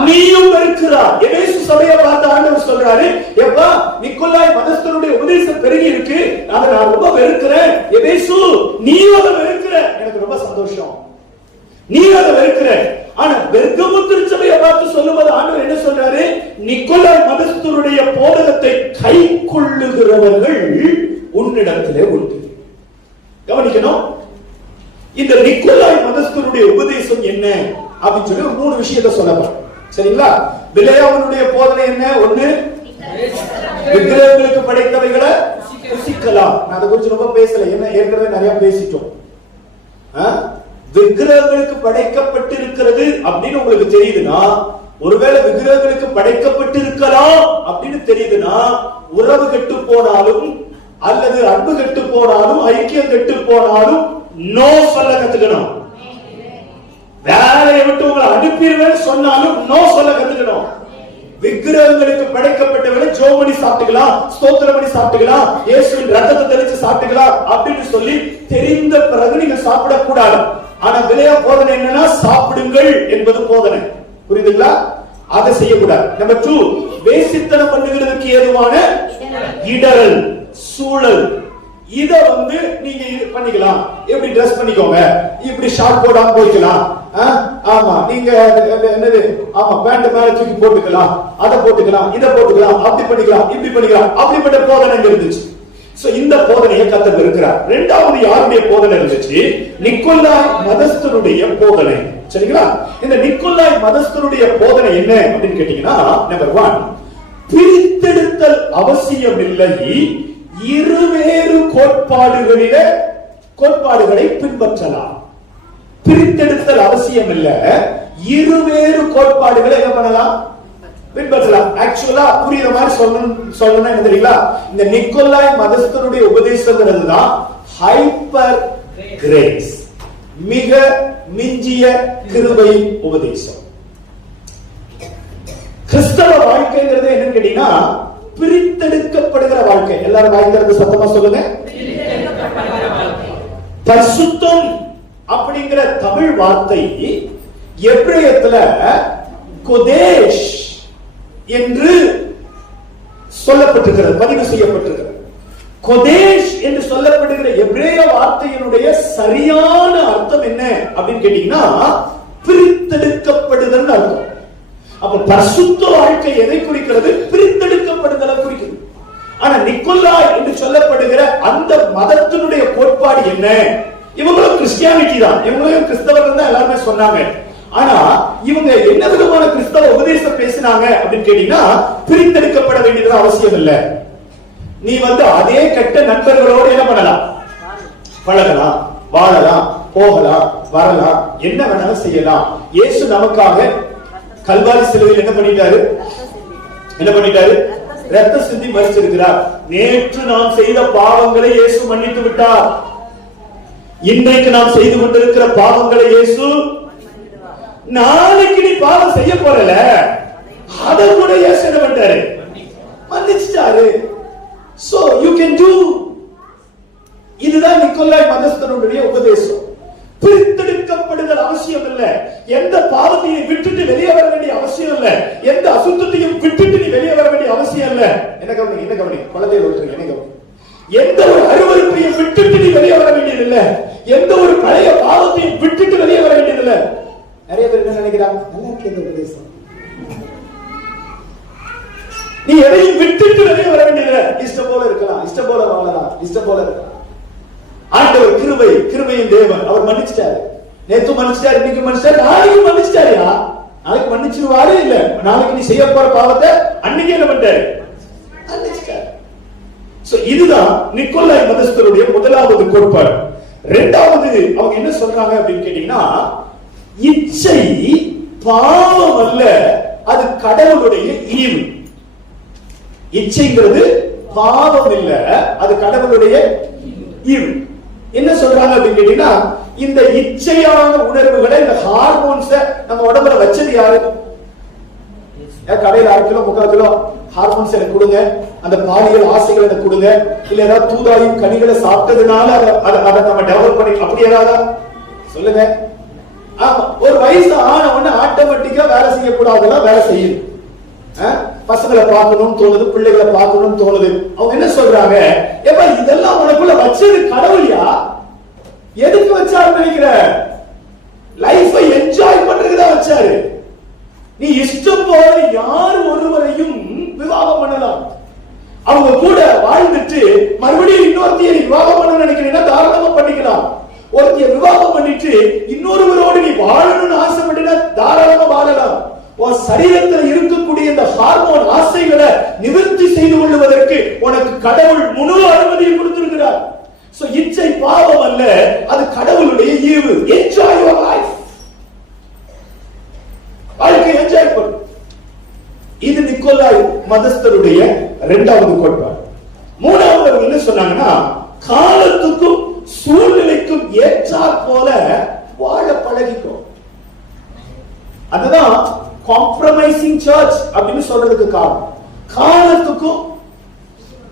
நீயும் வெறுக்கிறார். எபேசு சபையை பார்த்து ஆண்டவர் சொல்றாரு, எப்பா நிக்கோலாய் மதஸ்தருடைய உபதேசம் பெருகி இருக்கு, அதை நான் ரொம்ப வெறுக்கிறேன். எபேசு நீயும் அதை வெறுக்கிற, எனக்கு ரொம்ப சந்தோஷம், நீ அதை வெறுக்கிற. ஆனா பெர்கமு திருச்சபையை பார்த்து சொல்லும்போது ஆண்டவர் என்ன சொல்றாரு, நிக்கோலாய் மதஸ்தருடைய போதகத்தை கை கொள்ளுகிறவர்கள் உன்னிடத்திலே உண்டு. கவனிக்கணும், இந்த நிக்கோலாய் மதஸ்தருடைய உபதேசம் என்ன அப்படின்னு சொல்லி 3 விஷயத்தை சொல்லலாம். சரிங்களா? பிலேயாமினுடைய போதனை என்ன? 1, விக்கிரகங்களுக்கு படைத்தவைகளை புசிக்கலாம். நான் அதை குறித்து ரொம்ப பேசல, என்ன ஏற்கனவே நிறைய பேசிட்டோம். விக்கிரகங்களுக்கு படைக்கப்பட்டிருக்கிறது அப்படின்னு உங்களுக்கு தெரியுதுன்னா, ஒருவேளை விக்கிரகங்களுக்கு படைக்கப்பட்டிருக்கலாம் அப்படின்னு தெரியுதுன்னா, உறவு கெட்டு போனாலும் அல்லது அன்பு கெட்டு போனாலும் ஐக்கியம் கெட்டு போனாலும் நோ சொல்ல கத்துக்கணும். வேலையை விட்டு உங்களை அனுப்பிடுவேன் சொன்னாலும் நோ சொல்ல கத்துக்கணும். விக்கிரகங்களுக்கு படைக்கப்பட்டவரை ஜோமணி சாப்பிட்டுக்கலாம், ஸ்தோத்திரம் பண்ணி சாப்பிட்டுக்கலாம், இயேசுவின் ரத்தத்தை தெளிச்சு சாப்பிட்டுக்கலாம் அப்படின்னு சொல்லி தெரிந்த பிறகு நீங்க சாப்பிடக்கூடாது. ஆனா விலையா போதனை என்னன்னா, சாப்பிடுங்கள் என்பது போதனை. புரியுதுங்களா? அதை செய்யக்கூடாது. நம்பர் 2, வேசித்தனம் பண்ணுகிறதுக்கு ஏதுவான இடரல் சூழல். இத நீங்க பண்ணிக்கலாம். எப்படி ட்ரெஸ் பண்ணிக்கோங்க, இப்படி ஷார்ட் போடாம போய்க்கலாம். ஆமா, நீங்க என்னது, ஆமா பேண்ட் மேல தூக்கி போட்டுக்கலாம், அதை போட்டுக்கலாம், இதை போட்டுக்கலாம், அப்படி பண்ணிக்கலாம், இப்படி பண்ணிக்கலாம், அப்படிப்பட்ட போதனை இருந்துச்சு. சோ இந்த போதனையை கர்த்தர் வெறுக்கிறார். 2வது யாருடைய போதனை இருந்துச்சு? நிக்கோலாய் மதஸ்தருடைய போதனை. சரிங்களா? இந்த நிக்கோலாய் மதஸ்தருடைய போதனை என்ன அப்படின்னு கேட்டீங்கன்னா, நம்பர் 1, பிரித்தெடுத்தல் அவசியம் இல்லை, இருவேறு கோட்பாடுகளை பின்பற்றலாம். பிரித்தெடுத்தல் அவசியம் இல்ல, இருவேறு கோட்பாடுகளை என்ன பண்ணலாம், பின்பற்றலாம். ஆக்சுவலா புரியுற மாதிரி சொல்லணும் என்ன தெரியுங்களா, இந்த நிக்கோலாய் மதஸ்தருடைய உபதேசங்கிறது தான் ஹைப்பர் கிரேஸ், மிக மிஞ்சிய கிருபை உபதேசம். கிறிஸ்தவ வாழ்க்கைங்கிறது என்னன்னு கேட்டீங்கன்னா, பிரித்தெடுக்கப்படுகிற வாழ்க்கை. எல்லாரும் வாய்க்கிறது சத்தமா சொல்லுங்க. பரிசுத்தம் அப்படிங்கிற தமிழ் வார்த்தை எபிரேயத்துல கொதேஷ் என்று சொல்லப்பட்டிருக்கிறது, பதிவு செய்யப்பட்டிருக்கிறது. கொதேஷ் என்று சொல்லப்படுகிற எபிரேய வார்த்தையினுடைய சரியான அர்த்தம் என்ன அப்படின்னு கேட்டீங்கன்னா, பிரித்தெடுக்கப்படுதல் அர்த்தம். அப்ப பரிசுத்த வாழ்க்கை எதை குறிக்கிறது? பிரித்தெடுக்கப்படுதலை குறிக்கிறது. ஆனா நிக்கோலாய் என்று சொல்லப்படுகிற அந்த மதத்தினுடைய கோட்பாடு என்ன? இவங்களும் கிறிஸ்டியானிட்டி தான், இவங்களும் கிறிஸ்தவர்கள் தான் எல்லாருமே சொன்னாங்க. ஆனா இவங்க என்ன விதமான கிறிஸ்தவ உபதேசம் பேசினாங்க அப்படின்னு கேட்டீங்கன்னா, பிரித்தெடுக்கப்பட வேண்டியது அவசியம் இல்லை. நீ அதே கெட்ட நண்பர்களோடு என்ன பண்ணலாம்? பழகலாம், வாழலாம், போகலாம், வரலாம், என்ன வேணாலும் செய்யலாம். இயேசு நமக்காக கல்வாரி சிலுவையில் என்ன பண்ணிட்டாரு? ரத்த சிந்தி மரிச்சிருக்கிறார். நேற்று நாம் செய்த பாவங்களை இயேசு மன்னித்து விட்டார். இன்றைக்கு நாம் செய்து கொண்டிருக்கிற பாவங்களை இயேசு, நாளைக்கு நீ பாவம் செய்ய போறல, அதை கூட இயேசு என்ன பண்ணிட்டாரு? மன்னிச்சிட்டாரு. So you can do. இதுதான் நிக்கோலாய் மதஸ்தனுடைய உபதேசம். பிரித்தெடுக்கப்படுதல் அவசியம் இல்லை. எந்த பாவத்தையும் விட்டுட்டு வெளியே வர வேண்டிய அவசியம் இல்லை. எந்த அசுத்தத்தையும் விட்டுட்டு நீ வெளியே வர வேண்டிய அவசியம் இல்லை. என்ன கவனி குழந்தைய ஒருத்தர் என்ன கவனி, எந்த ஒரு அருவருப்பையும் விட்டுட்டு நீ வெளியே வர வேண்டியது இல்லை. எந்த ஒரு பழைய பாவத்தையும் விட்டுட்டு வெளியே வர வேண்டியது இல்லை. நிறைய பேர் என்ன நினைக்கிறாங்க? நல்லா இருக்கு இந்த உபதேசம், நீ எதையும் விட்டுட்டு வெளியே வர வேண்டியது. இஷ்டம் போல இருக்கலாம், இஷ்டம் போல வாழலாம், இஷ்டம் போல இருக்கலாம். ஆண்டவர் கிருபையின் தேவன், அவர் மன்னிச்சிட்டாரு. நேத்து மன்னிச்சிட்டாரு, இன்னைக்கு மன்னிச்சிட்டாரு, நாளைக்கு மன்னிச்சிட்டாரியா? நாளைக்கு மன்னிச்சிருவாரு இல்ல, நாளைக்கு நீ செய்ய போற பாவத்தை அன்னைக்கு என்ன பண்ணிட்டாரு? மன்னிச்சிட்டாரு. சோ இதுதான் நிக்கோலாய் மதஸ்தருடைய முதலாவது கோட்பாடு. இரண்டாவது அவங்க என்ன சொல்றாங்க அப்படின்னு கேட்டீங்கன்னா, இச்சை பாவம் அல்ல, அது கடவுளுடைய ஈவு. இச்சைங்கிறது பாவம் இல்ல, அது கடவுளுடைய ஈவு. என்ன சொல்றாங்க அப்படின்னு கேட்டீங்கன்னா, இந்த இச்சையான உணர்வுகளை, இந்த ஹார்மோன்ஸ நம்ம உடம்புல வச்சது யாரு? கடையில் 1/2 கிலோ 3/4 கிலோ ஹார்மோன்ஸ் எனக்கு கொடுங்க, அந்த பாலியல் ஆசைகளை எனக்கு கொடுங்க, இல்ல ஏதாவது தூதாயும் கனிகளை சாப்பிட்டதுனால அதை நம்ம டெவலப் பண்ணி அப்படி ஏதாவது சொல்லுங்க. ஆமா, ஒரு வயசு ஆன உடனே ஆட்டோமேட்டிக்கா வேலை செய்யக்கூடாதுலாம் வேலை செய்யுது. பசங்களை பார்க்கணும்னு தோணுது, பிள்ளைகளை பார்க்கணும்னு தோணுது. அவங்க என்ன சொல்றாங்க? ஏப்பா இதெல்லாம் உனக்குள்ள வச்சது கடவுளியா? எதுக்கு வச்சாரு நினைக்கிற? லைஃபை என்ஜாய் பண்றதுதான் வச்சாரு. நீ இஷ்டம் போல யார் ஒருவரையும் விவாகம் பண்ணலாம். அவங்க கூட வாழ்ந்துட்டு மறுபடியும் இன்னொருத்தையை விவாகம் பண்ண நினைக்கிறீங்கன்னா தாராளமா பண்ணிக்கலாம். ஒருத்தைய விவாகம் பண்ணிட்டு இன்னொருவரோடு நீ வாழணும்னு ஆசைப்பட்டா தாராளமா வாழலாம். உன் சரீரத்தில் இருக்கக்கூடிய இந்த ஹார்மோன் ஆசைகளை நிவர்த்தி செய்து கொள்வதற்கு உனக்கு கடவுள் முழு அனுமதியை கொடுத்திருக்கிறார். சோ இச்சை பாவம் அல்ல, அது கடவுளுடைய ஈவு. என்ஜாய் யுவர் லைஃப், வாழ்க்கை என்ஜாய் பண்ணு. இது நிக்கோலாய் மதஸ்தருடைய இரண்டாவது கோட்பாடு. மூணாவது அவங்க என்ன சொன்னாங்கன்னா, காலத்துக்கும் சூழ்நிலைக்கும் ஏற்றாற் போல வாழ பழகிக்கும். அதுதான் காம்ப்ரமைசிங் சர்ச் அப்படின்னு சொல்றதுக்கு காரணம். காலத்துக்கும்,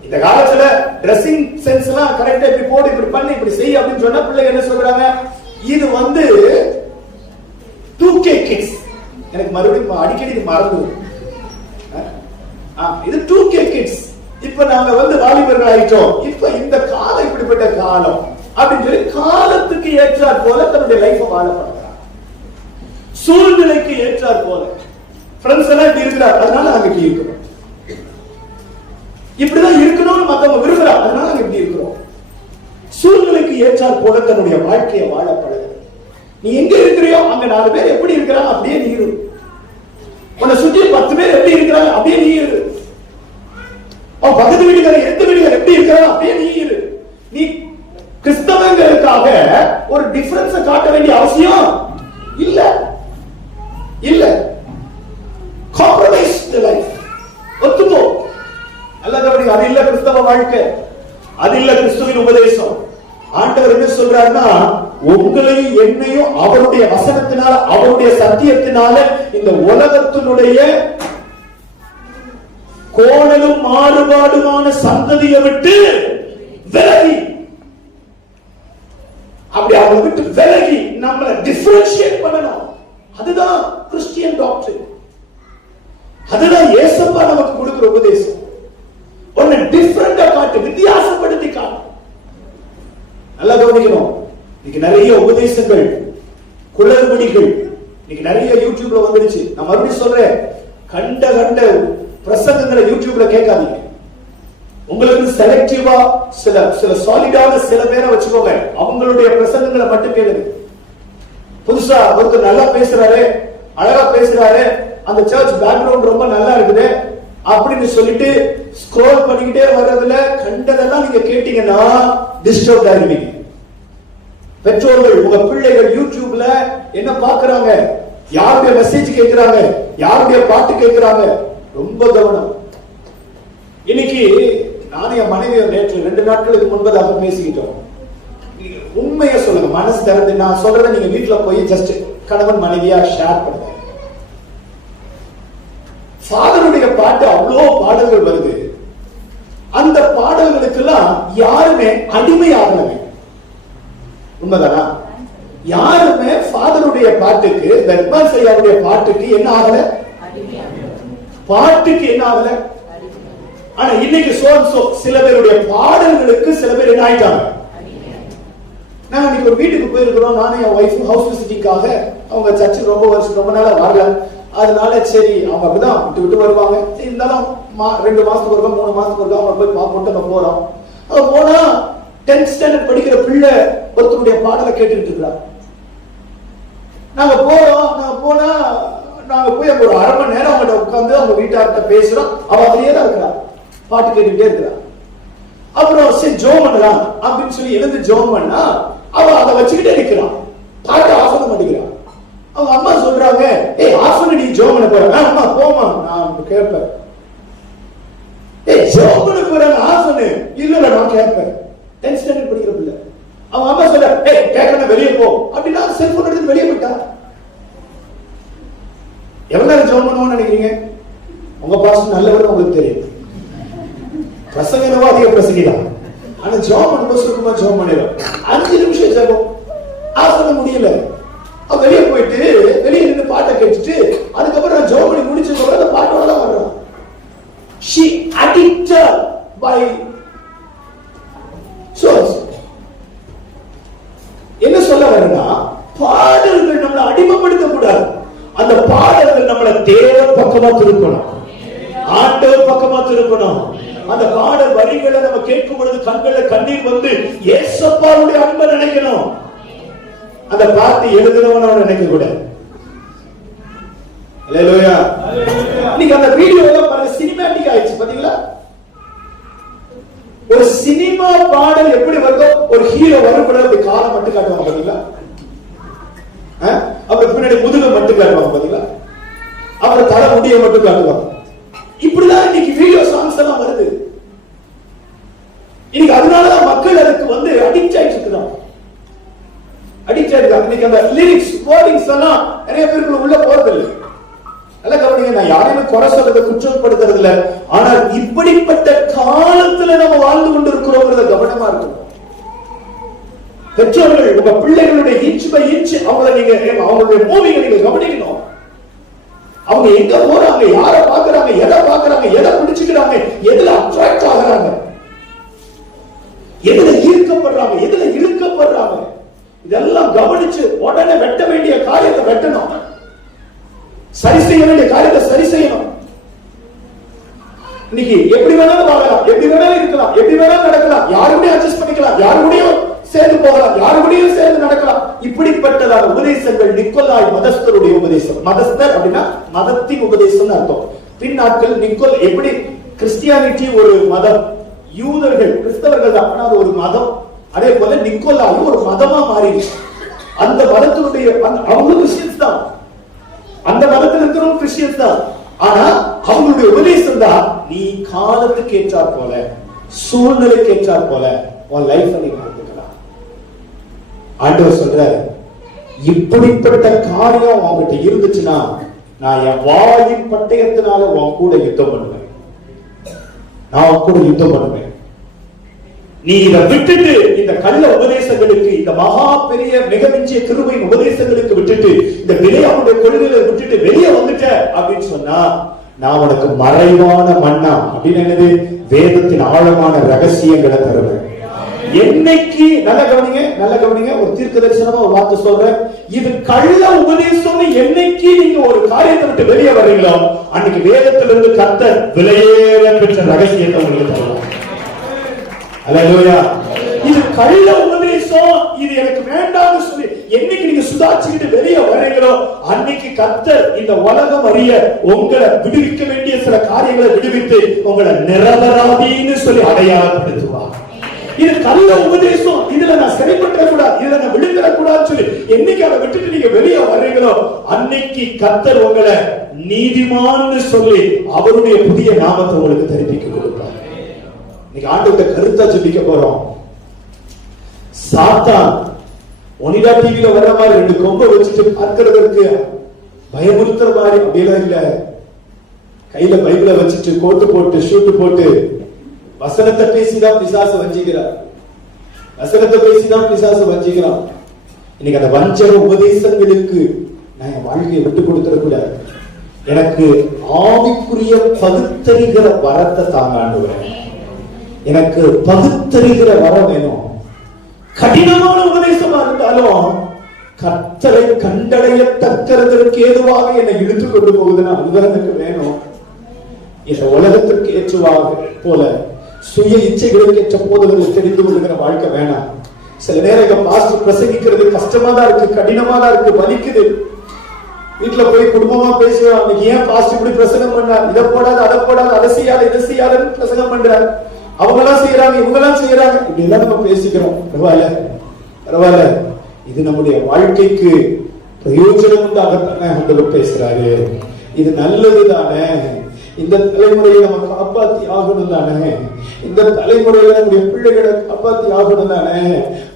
இந்த காலத்துல டிரெஸ்ஸிங் சென்ஸ் எல்லாம் கரெக்டா இப்படி போடு, இப்படி பண்ணி, இப்படி செய் அப்படின்னு சொன்னா பிள்ளைங்க என்ன சொல்றாங்க? இது 2K கிட்ஸ். எனக்கு மறுபடியும் அடிக்கடி இது மறந்து, இது 2K கிட்ஸ். இப்ப நாங்க வாலிபர்கள் ஆயிட்டோம், இப்ப இந்த காலம் இப்படிப்பட்ட காலம் அப்படின்னு சொல்லி காலத்துக்கு ஏற்றாற் போல தன்னுடைய லைஃப் வாழ பழகிறார். சூழ்நிலைக்கு ஏற்றாற் போல ஃப்ரெண்ட்ஸ் எல்லாம் இப்படி இருக்கிறார், அதனால நாங்க இப்படி இருக்கிறோம். இப்படிதான் இருக்கணும்னு மத்தவங்க விரும்புறாங்க, அதனால நாங்க இப்படி இருக்கிறோம். சூழ்நிலைக்கு ஏற்றாற் போல தன்னுடைய வாழ்க்கையை வாழ பழகிறது. நீ எங்க இருக்கிறியோ அங்க 4 பேர் எப்படி இருக்கிறாங்க அப்படியே நீ இரு. உன்னை சுற்றி 10 பேர் எப்படி இருக்கிறாங்க அப்படியே நீ இரு. அவன் பக்கத்து வீட்டுக்காரர் எந்த வீட்டுக்காரர் எப்படி இருக்கிறாங்க அப்படியே நீ இரு. நீ கிறிஸ்தவங்களுக்காக ஒரு டிஃபரன்ஸ காட்ட வேண்டிய அவசியம் இல்ல. Compromise the life. ஒத்துப்போ. அல்லது அது இல்ல கிறிஸ்தவ வாழ்க்கை, அது இல்ல கிறிஸ்துவின் உபதேசம். ஆண்டவர் என்ன சொல்றாருன்னா, உங்களையும் என்னையும் அவருடைய வசனத்தினால, அவருடைய சத்தியத்தினால இந்த உலகத்தினுடைய கோணலும் மாறுபாடுமான சந்ததியை விட்டு விலகி, அப்படி அவங்களை விட்டு விலகி நம்மளை டிஃபரன்ஷியேட் பண்ணணும். அதுதான் கிறிஸ்டியன் டாக்டரின். அதுதான் இயேசுப்பா நமக்கு கொடுக்கிற உபதேசம். ஒன்னு டிஃபரண்டா காட்டு, வித்தியாசப்படுத்தி காட்டு. நல்லா கவனிக்கணும். இன்னைக்கு நிறைய உபதேசங்கள், குளறுபடிகள் இன்னைக்கு நிறைய யூடியூப்ல வந்துருச்சு. நான் மறுபடியும் சொல்றேன், கண்ட பிரசங்கங்களை யூடியூப்ல கேட்காதீங்க. உங்களுக்கு செலக்டிவா சில சாலிடான சில பேரை வச்சுக்கோங்க, அவங்களுடைய பிரசங்கங்களை மட்டும் கேளுங்க. புதுசா ஒருத்தர் நல்லா பேசுறாரு, அழகா பேசுறாரு, அந்த சர்ச் பேக்ரவுண்ட் ரொம்ப நல்லா இருக்குது அப்படின்னு சொல்லிட்டு ஸ்க்ரோல் பண்ணிக்கிட்டே வர்றதுல கண்டதெல்லாம் நீங்க கேட்டீங்கன்னா டிஸ்டர்ப் ஆகிடுவீங்க. பெற்றோர்கள் உங்க பிள்ளைகள் யூடியூப்ல என்ன பாக்குறாங்க, யாருடைய மெசேஜ் கேட்கிறாங்க, யாருடைய பாட்டு கேட்கிறாங்க, ரொம்ப கவனம். இன்னைக்கு நானும் என் மனைவியை நேற்று 2 நாட்களுக்கு முன்பதாக பேசிக்கிட்டோம். உண்மையை சொல்லுங்க, மனசு திறந்து நான் சொல்றதை நீங்க வீட்டுல போய் ஜஸ்ட் கணவன் மனைவியா ஷேர் பண்ணுங்க. ஃபாதருடைய பாட்டு அவ்வளோ பாடல்கள் வருது. அந்த பாடல்களுக்கெல்லாம் யாருமே அடிமை ஆகலங்க. உண்மைதானா? யாருமே ஃபாதருடைய பாட்டுக்கு, பெர்மாஸ் ஐயாவுடைய பாட்டுக்கு என்ன ஆகல? பாட்டுக்கு என்ன ஆகல? ஆனா இன்னைக்கு சில பேருடைய பாடல்களுக்கு சில பேர் என்ன ஆயிட்டாங்க. நாங்க இன்னைக்கு ஒரு வீட்டுக்கு போயிருக்கிறோம், நானும் என் ஒய்ஃப் ஹவுஸ் விசிட்டிங்காக. அவங்க சர்ச்சுக்கு ரொம்ப நாளா வரல, அதனால சரி அவங்க அப்படிதான் விட்டு வருவாங்க. இருந்தாலும் 2 மாசத்துக்கு ஒருக்கா 3 மாசத்துக்கு ஒருக்கா அவங்க போய் பார்ப்போம். நம்ம போறோம். போனா 10th ஸ்டாண்டர்ட் படிக்கிற பிள்ளை ஒருத்தருடைய பாடலை கேட்டுக்கிட்டு இருக்கிறா. நாங்க போனா நாங்க போய் ஒரு 1/2 மணி நேரம் அவங்கள்ட்ட உட்கார்ந்து அவங்க வீட்டார்கிட்ட பேசுறோம். அவ அப்படியே தான் இருக்கிறா, பாட்டு கேட்டுக்கிட்டே இருக்கிறா. அப்புறம் சரி ஜோம் பண்ணலாம் அப்படின்னு சொல்லி எழுந்து ஜோம் பண்ணா அவ அதை வச்சுக்கிட்டே இருக்கிறான், பாட்டு ஆஃப் பண்ண மாட்டேங்கிறான். அவங்க அம்மா சொல்றாங்க, ஏய் ஆஃப் பண்ணி நீ ஜோம் பண்ண போற. அம்மா போமா, நான் கேட்பேன். ஏய் ஜோம் பண்ண போறாங்க, ஆஃப் பண்ணு. இல்ல நான் கேட்பேன். 10th ஸ்டாண்டர்ட் படிக்கிற பிள்ளை. அவங்க அம்மா சொல்ற, ஏய் கேட்கணும் வெளியே போ அப்படின்னா செல்போன் எடுத்து வெளியே போயிட்டா. எவ்வளவு நேரம் ஜோம் பண்ணுவோம்னு நினைக்கிறீங்க? உங்க பாஸ்டர் நல்லவர் உங்களுக்கு தெரியும், பிரசங்கனவா அதிக பிரசங்கிதான். ஆனா ஜோம் பண்ணும்போது சுருக்கமா ஜோம் பண்ணிடும். 5 நிமிஷம் ஜெபம் ஆஃப் பண்ண முடியல. வெளியே போயிட்டு வெளியே நின்று பாட்டை கேட்டுட்டு அதுக்கப்புறம் ஜோம் பண்ணி முடிச்சதுக்கு அந்த பாட்டோட தான் வர்றான். She addicted by songs. என்ன சொல்ல வரேன்னா, பாடல்கள் நம்மளை அடிமைப்படுத்த கூடாது. அந்த பாடல்கள் நம்மளை தேவன் பக்கமா திருப்பணும், ஆண்டவர் பக்கமா திருப்பணும். அந்த பாடல் வரிகளை நம்ம கேட்கும் பொழுது கண்கள்ல கண்ணீர் வந்து ஏசப்பாவுடைய அன்பை நினைக்கணும். அந்த பாட்டு எழுதுனவனோட நினைக்க கூடாது. அல்லேலூயா. நீங்க அந்த வீடியோல பாருங்க, சினிமேட்டிக் ஆயிடுச்சு பாத்தீங்களா? ஒரு சினிமா பாடல் எப்படி வருதோ, ஒரு ஹீரோ வரும்போது அப்படி காலை மட்டும் காட்டுவாங்க பாத்தீங்களா? அப்புறம் பின்னாடி முதுக மட்டும் காட்டுவாங்க பாத்தீங்களா? அப்புறம் தலை முடிய மட்டும் காட்டுவாங்க. இப்படிதான் இன்னைக்கு வீடியோ சாங்ஸ் எல்லாம் வருது. இன்னைக்கு அதனாலதான் மக்கள் அதுக்கு வந்து அடிக்ட் ஆயிட்டு இருக்காங்க. இன்னைக்கு அந்த லிரிக்ஸ் வேர்டிங்ஸ் எல்லாம் நிறைய பேருக்கு உள்ள போறது இல்லை. நல்ல கவனிங்க, நான் யாரையுமே குறை சொல்றதை குற்றப்படுத்துறது இல்லை. ஆனால் இப்படிப்பட்ட காலத்துல நம்ம வாழ்ந்து கொண்டு இருக்கிறோங்கிறத கவனமா இருக்கணும். பெற்றோர்கள் உங்க பிள்ளைகளுடைய இன்ச் பை இன்ச் அவங்களுடைய மூவிங்க நீங்க கவனிக்கணும். அவங்க எங்க போறாங்க, யார பாக்குறாங்க, எதை பிடிச்சுக்கிறாங்க, எதுல அட்ராக்ட் ஆகுறாங்க, எதுல ஈர்க்கப்படுறாங்க, எதுல இழுக்கப்படுறாங்க, இதெல்லாம் கவனிச்சு உடனே வெட்ட வேண்டிய காரியத்தை வெட்டணும், சரி செய்ய வேண்டிய காரியத்தை சரி செய்யணும். இன்னைக்கு எப்படி வேணாலும் வாழலாம், எப்படி வேணாலும் இருக்கலாம், எப்படி வேணாலும் நடக்கலாம், யாருடைய அட்ஜஸ்ட் பண்ணிக்கலாம், யாருடையும் சேர்ந்து போகலாம், யாருடையும் சேர்ந்து நடக்கலாம். இப்படிப்பட்டதான உபதேசங்கள் நிக்கோலாய் மதஸ்தருடைய உபதேசம். மதஸ்தர் அப்படின்னா மதத்தின் உபதேசம் அர்த்தம். பின் நாட்கள் நிக்கோல் எப்படி கிறிஸ்டியானிட்டி ஒரு மதம், யூதர்கள் கிறிஸ்தவர்கள் தான், ஆனா அது ஒரு மதம். அதே போல நிக்கோலாயும் ஒரு மதமா மாறிடுச்சு. அந்த மதத்தினுடைய அவங்க கிறிஸ்டியன்ஸ் தான், அந்த மதத்தில் இருக்கிறவங்க கிறிஸ்டியன்ஸ் தான். ஆனா அவங்களுடைய உபதேசம் தான், நீ காலத்துக்கு ஏற்றாற் போல, சூழ்நிலைக்கு ஏற்றாற் போல உன் லைஃப் நீ பார்த்துக்கலாம். ஆண்டவர் சொல்றாரு, இப்படிப்பட்ட காரியம் அவங்ககிட்ட இருந்துச்சுன்னா நான் என் வாயின் பட்டயத்தினால உன் கூட யுத்தம் பண்ணுவேன், நான் உன் கூட யுத்தம் பண்ணுவேன். நீ இதை விட்டுட்டு இந்த கள்ள உபதேசங்களுக்கு, இந்த மகா பெரிய மிகமிஞ்சிய கிருபையின் உபதேசங்களுக்கு விட்டுட்டு, இந்த விளையாட்டுடைய கொள்கைகளை விட்டுட்டு வெளியே வந்துட்ட அப்படின்னு சொன்னா, நான் உனக்கு மறைவான மன்னா அப்படின்னு என்னது, வேதத்தின் ஆழமான ரகசியங்களை தருவேன். என்னைக்கு நல்ல கவனிங்க, ஒரு தீர்க்க தரிசனமா ஒரு வார்த்தை சொல்றேன், இது கள்ள உபதேசம். என்னைக்கு நீங்க ஒரு காரியத்தை விட்டு வெளியே வர்றீங்களோ, அன்னைக்கு வேதத்திலிருந்து கர்த்தர் விலையேற பெற்ற ரகசியத்தை உங்களுக்கு தருவார். அல்லேலூயா. இது கள்ள உபதேசம், இது எனக்கு வேண்டாம்னு சொல்லி என்னைக்கு நீங்க சுதாச்சிக்கிட்டு வெளியே வர்றீங்களோ அன்னைக்கு கர்த்தர் இந்த உலகம் அறிய உங்களை விடுவிக்க வேண்டிய சில காரியங்களை விடுவித்து உங்களை நிரபராதின்னு சொல்லி அடையாளப்படுத்துவார். இது கள்ள உபதேசம், இதுல நான் சரிபற்ற கூடாது, இதுல நான் விழுந்துட கூடாதுன்னு சொல்லி என்னைக்கு அதை விட்டுட்டு நீங்க வெளியே வர்றீங்களோ அன்னைக்கு கர்த்தர் உங்களை நீதிமான்னு சொல்லி அவருடைய புதிய நாமத்தை உங்களுக்கு தெரிவிக்க கொடுப்பார். இன்னைக்கு ஆண்டவர்கிட்ட கருத்தா ஜெபிக்க போறோம். சாத்தான் ஒனிடா டிவில வர மாதிரி 2 கொம்பை வச்சுட்டு பார்க்கிறதுக்கு பயமுறுத்துற மாதிரி அப்படியெல்லாம் இல்ல. கையில பைபிளை வச்சுட்டு கோட்டு போட்டு ஷூட்டு போட்டு வசனத்தை பேசிதான் பிசாசு வஞ்சிக்கிறார். வசனத்தை பேசிதான் பிசாசு வஞ்சிக்கிறான். இன்னைக்கு அந்த வஞ்சக உபதேசங்களுக்கு நான் என் வாழ்க்கையை விட்டு கொடுத்துடக்கூடாது. எனக்கு ஆவிக்குரிய பகுத்தறிகிற வரத்தை தாங்க ஆண்டவரே. எனக்கு பகுத்தறிகிற வரம் வேணும். கடினமான உபதேசமா இருந்தாலும் கர்த்தரை கண்டடையத்தக்கிறதற்கு ஏதுவாக என்னை இழுத்துக் கொண்டு போகுதுன்னா அதுதான் எனக்கு வேணும். இந்த உலகத்திற்கு ஏற்றுவாக போல சுய இச்சைகளுக்கு ஏற்ற போதவர்கள் தெரிந்து கொள்ளுகிற வாழ்க்கை வேணாம். சில நேரம் பாஸ்டர் பிரசங்கிக்கிறது கஷ்டமா தான் இருக்கு, கடினமா தான் இருக்கு, வலிக்குது. வீட்டுல போய் குடும்பமா பேசுவோம், அன்னைக்கு ஏன் பாஸ்டர் இப்படி பிரசங்கம் பண்ணார், இதை போடாது அதை போடாது அதை செய்யாது இதை செய்யாதுன்னு பிரசங்கம் பண்றாரு. அவங்கெல்லாம் செய்யறாங்க இவங்கெல்லாம் செய்யறாங்க இப்படி எல்லாம் நம்ம பேசிக்கிறோம். பரவாயில்ல, இது நம்முடைய வாழ்க்கைக்கு பிரயோஜனம் உண்டாகத்தானே ஆண்டவர் பேசுறாரு. இது நல்லது தானே. இந்த தலைமுறையை நம்ம காப்பாத்தி ஆகணும் தானே. இந்த தலைமுறையில நம்முடைய பிள்ளைகளை காப்பாத்தி ஆகணும் தானே.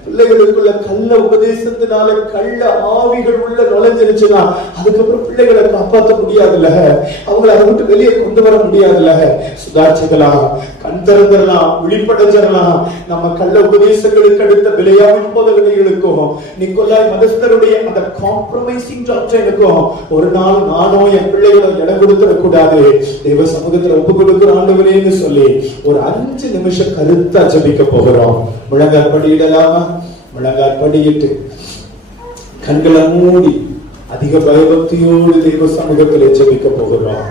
பிள்ளைகளுக்குள்ள கள்ள உபதேசத்தினால கள்ள ஆவிகள் உள்ள நுழைஞ்சிருச்சுன்னா அதுக்கப்புறம் பிள்ளைகளை காப்பாற்ற முடியாதுல்ல, அவங்களை அதை விட்டு வெளியே கொண்டு வர முடியாதுல்ல. சுதாரிச்சுக்கலாம், கண் திறந்துடலாம், விழிப்படைஞ்சிடலாம். நம்ம கள்ள உபதேசங்களுக்கு அடுத்த விளையாடும் போதகர்களுக்கும் நிக்கோலாய் மதஸ்தருடைய அந்த காம்ப்ரமைசிங் டாக்டரினுக்கும் ஒரு நாள் நானும் என் பிள்ளைகளை இடம் கொடுத்துடக்கூடாது. தேவ சமூகத்துல ஒப்பு கொடுக்கிற ஆண்டவரேன்னு சொல்லி ஒரு 5 நிமிஷம் கருத்தா ஜெபிக்க போகிறோம். முழங்கால் படியிடலாமா? முழங்கால் படியிட்டு கண்களை மூடி அதிக பயபக்தியோடு தேவ சமூகத்தில் ஜெபிக்க போகிறோம்.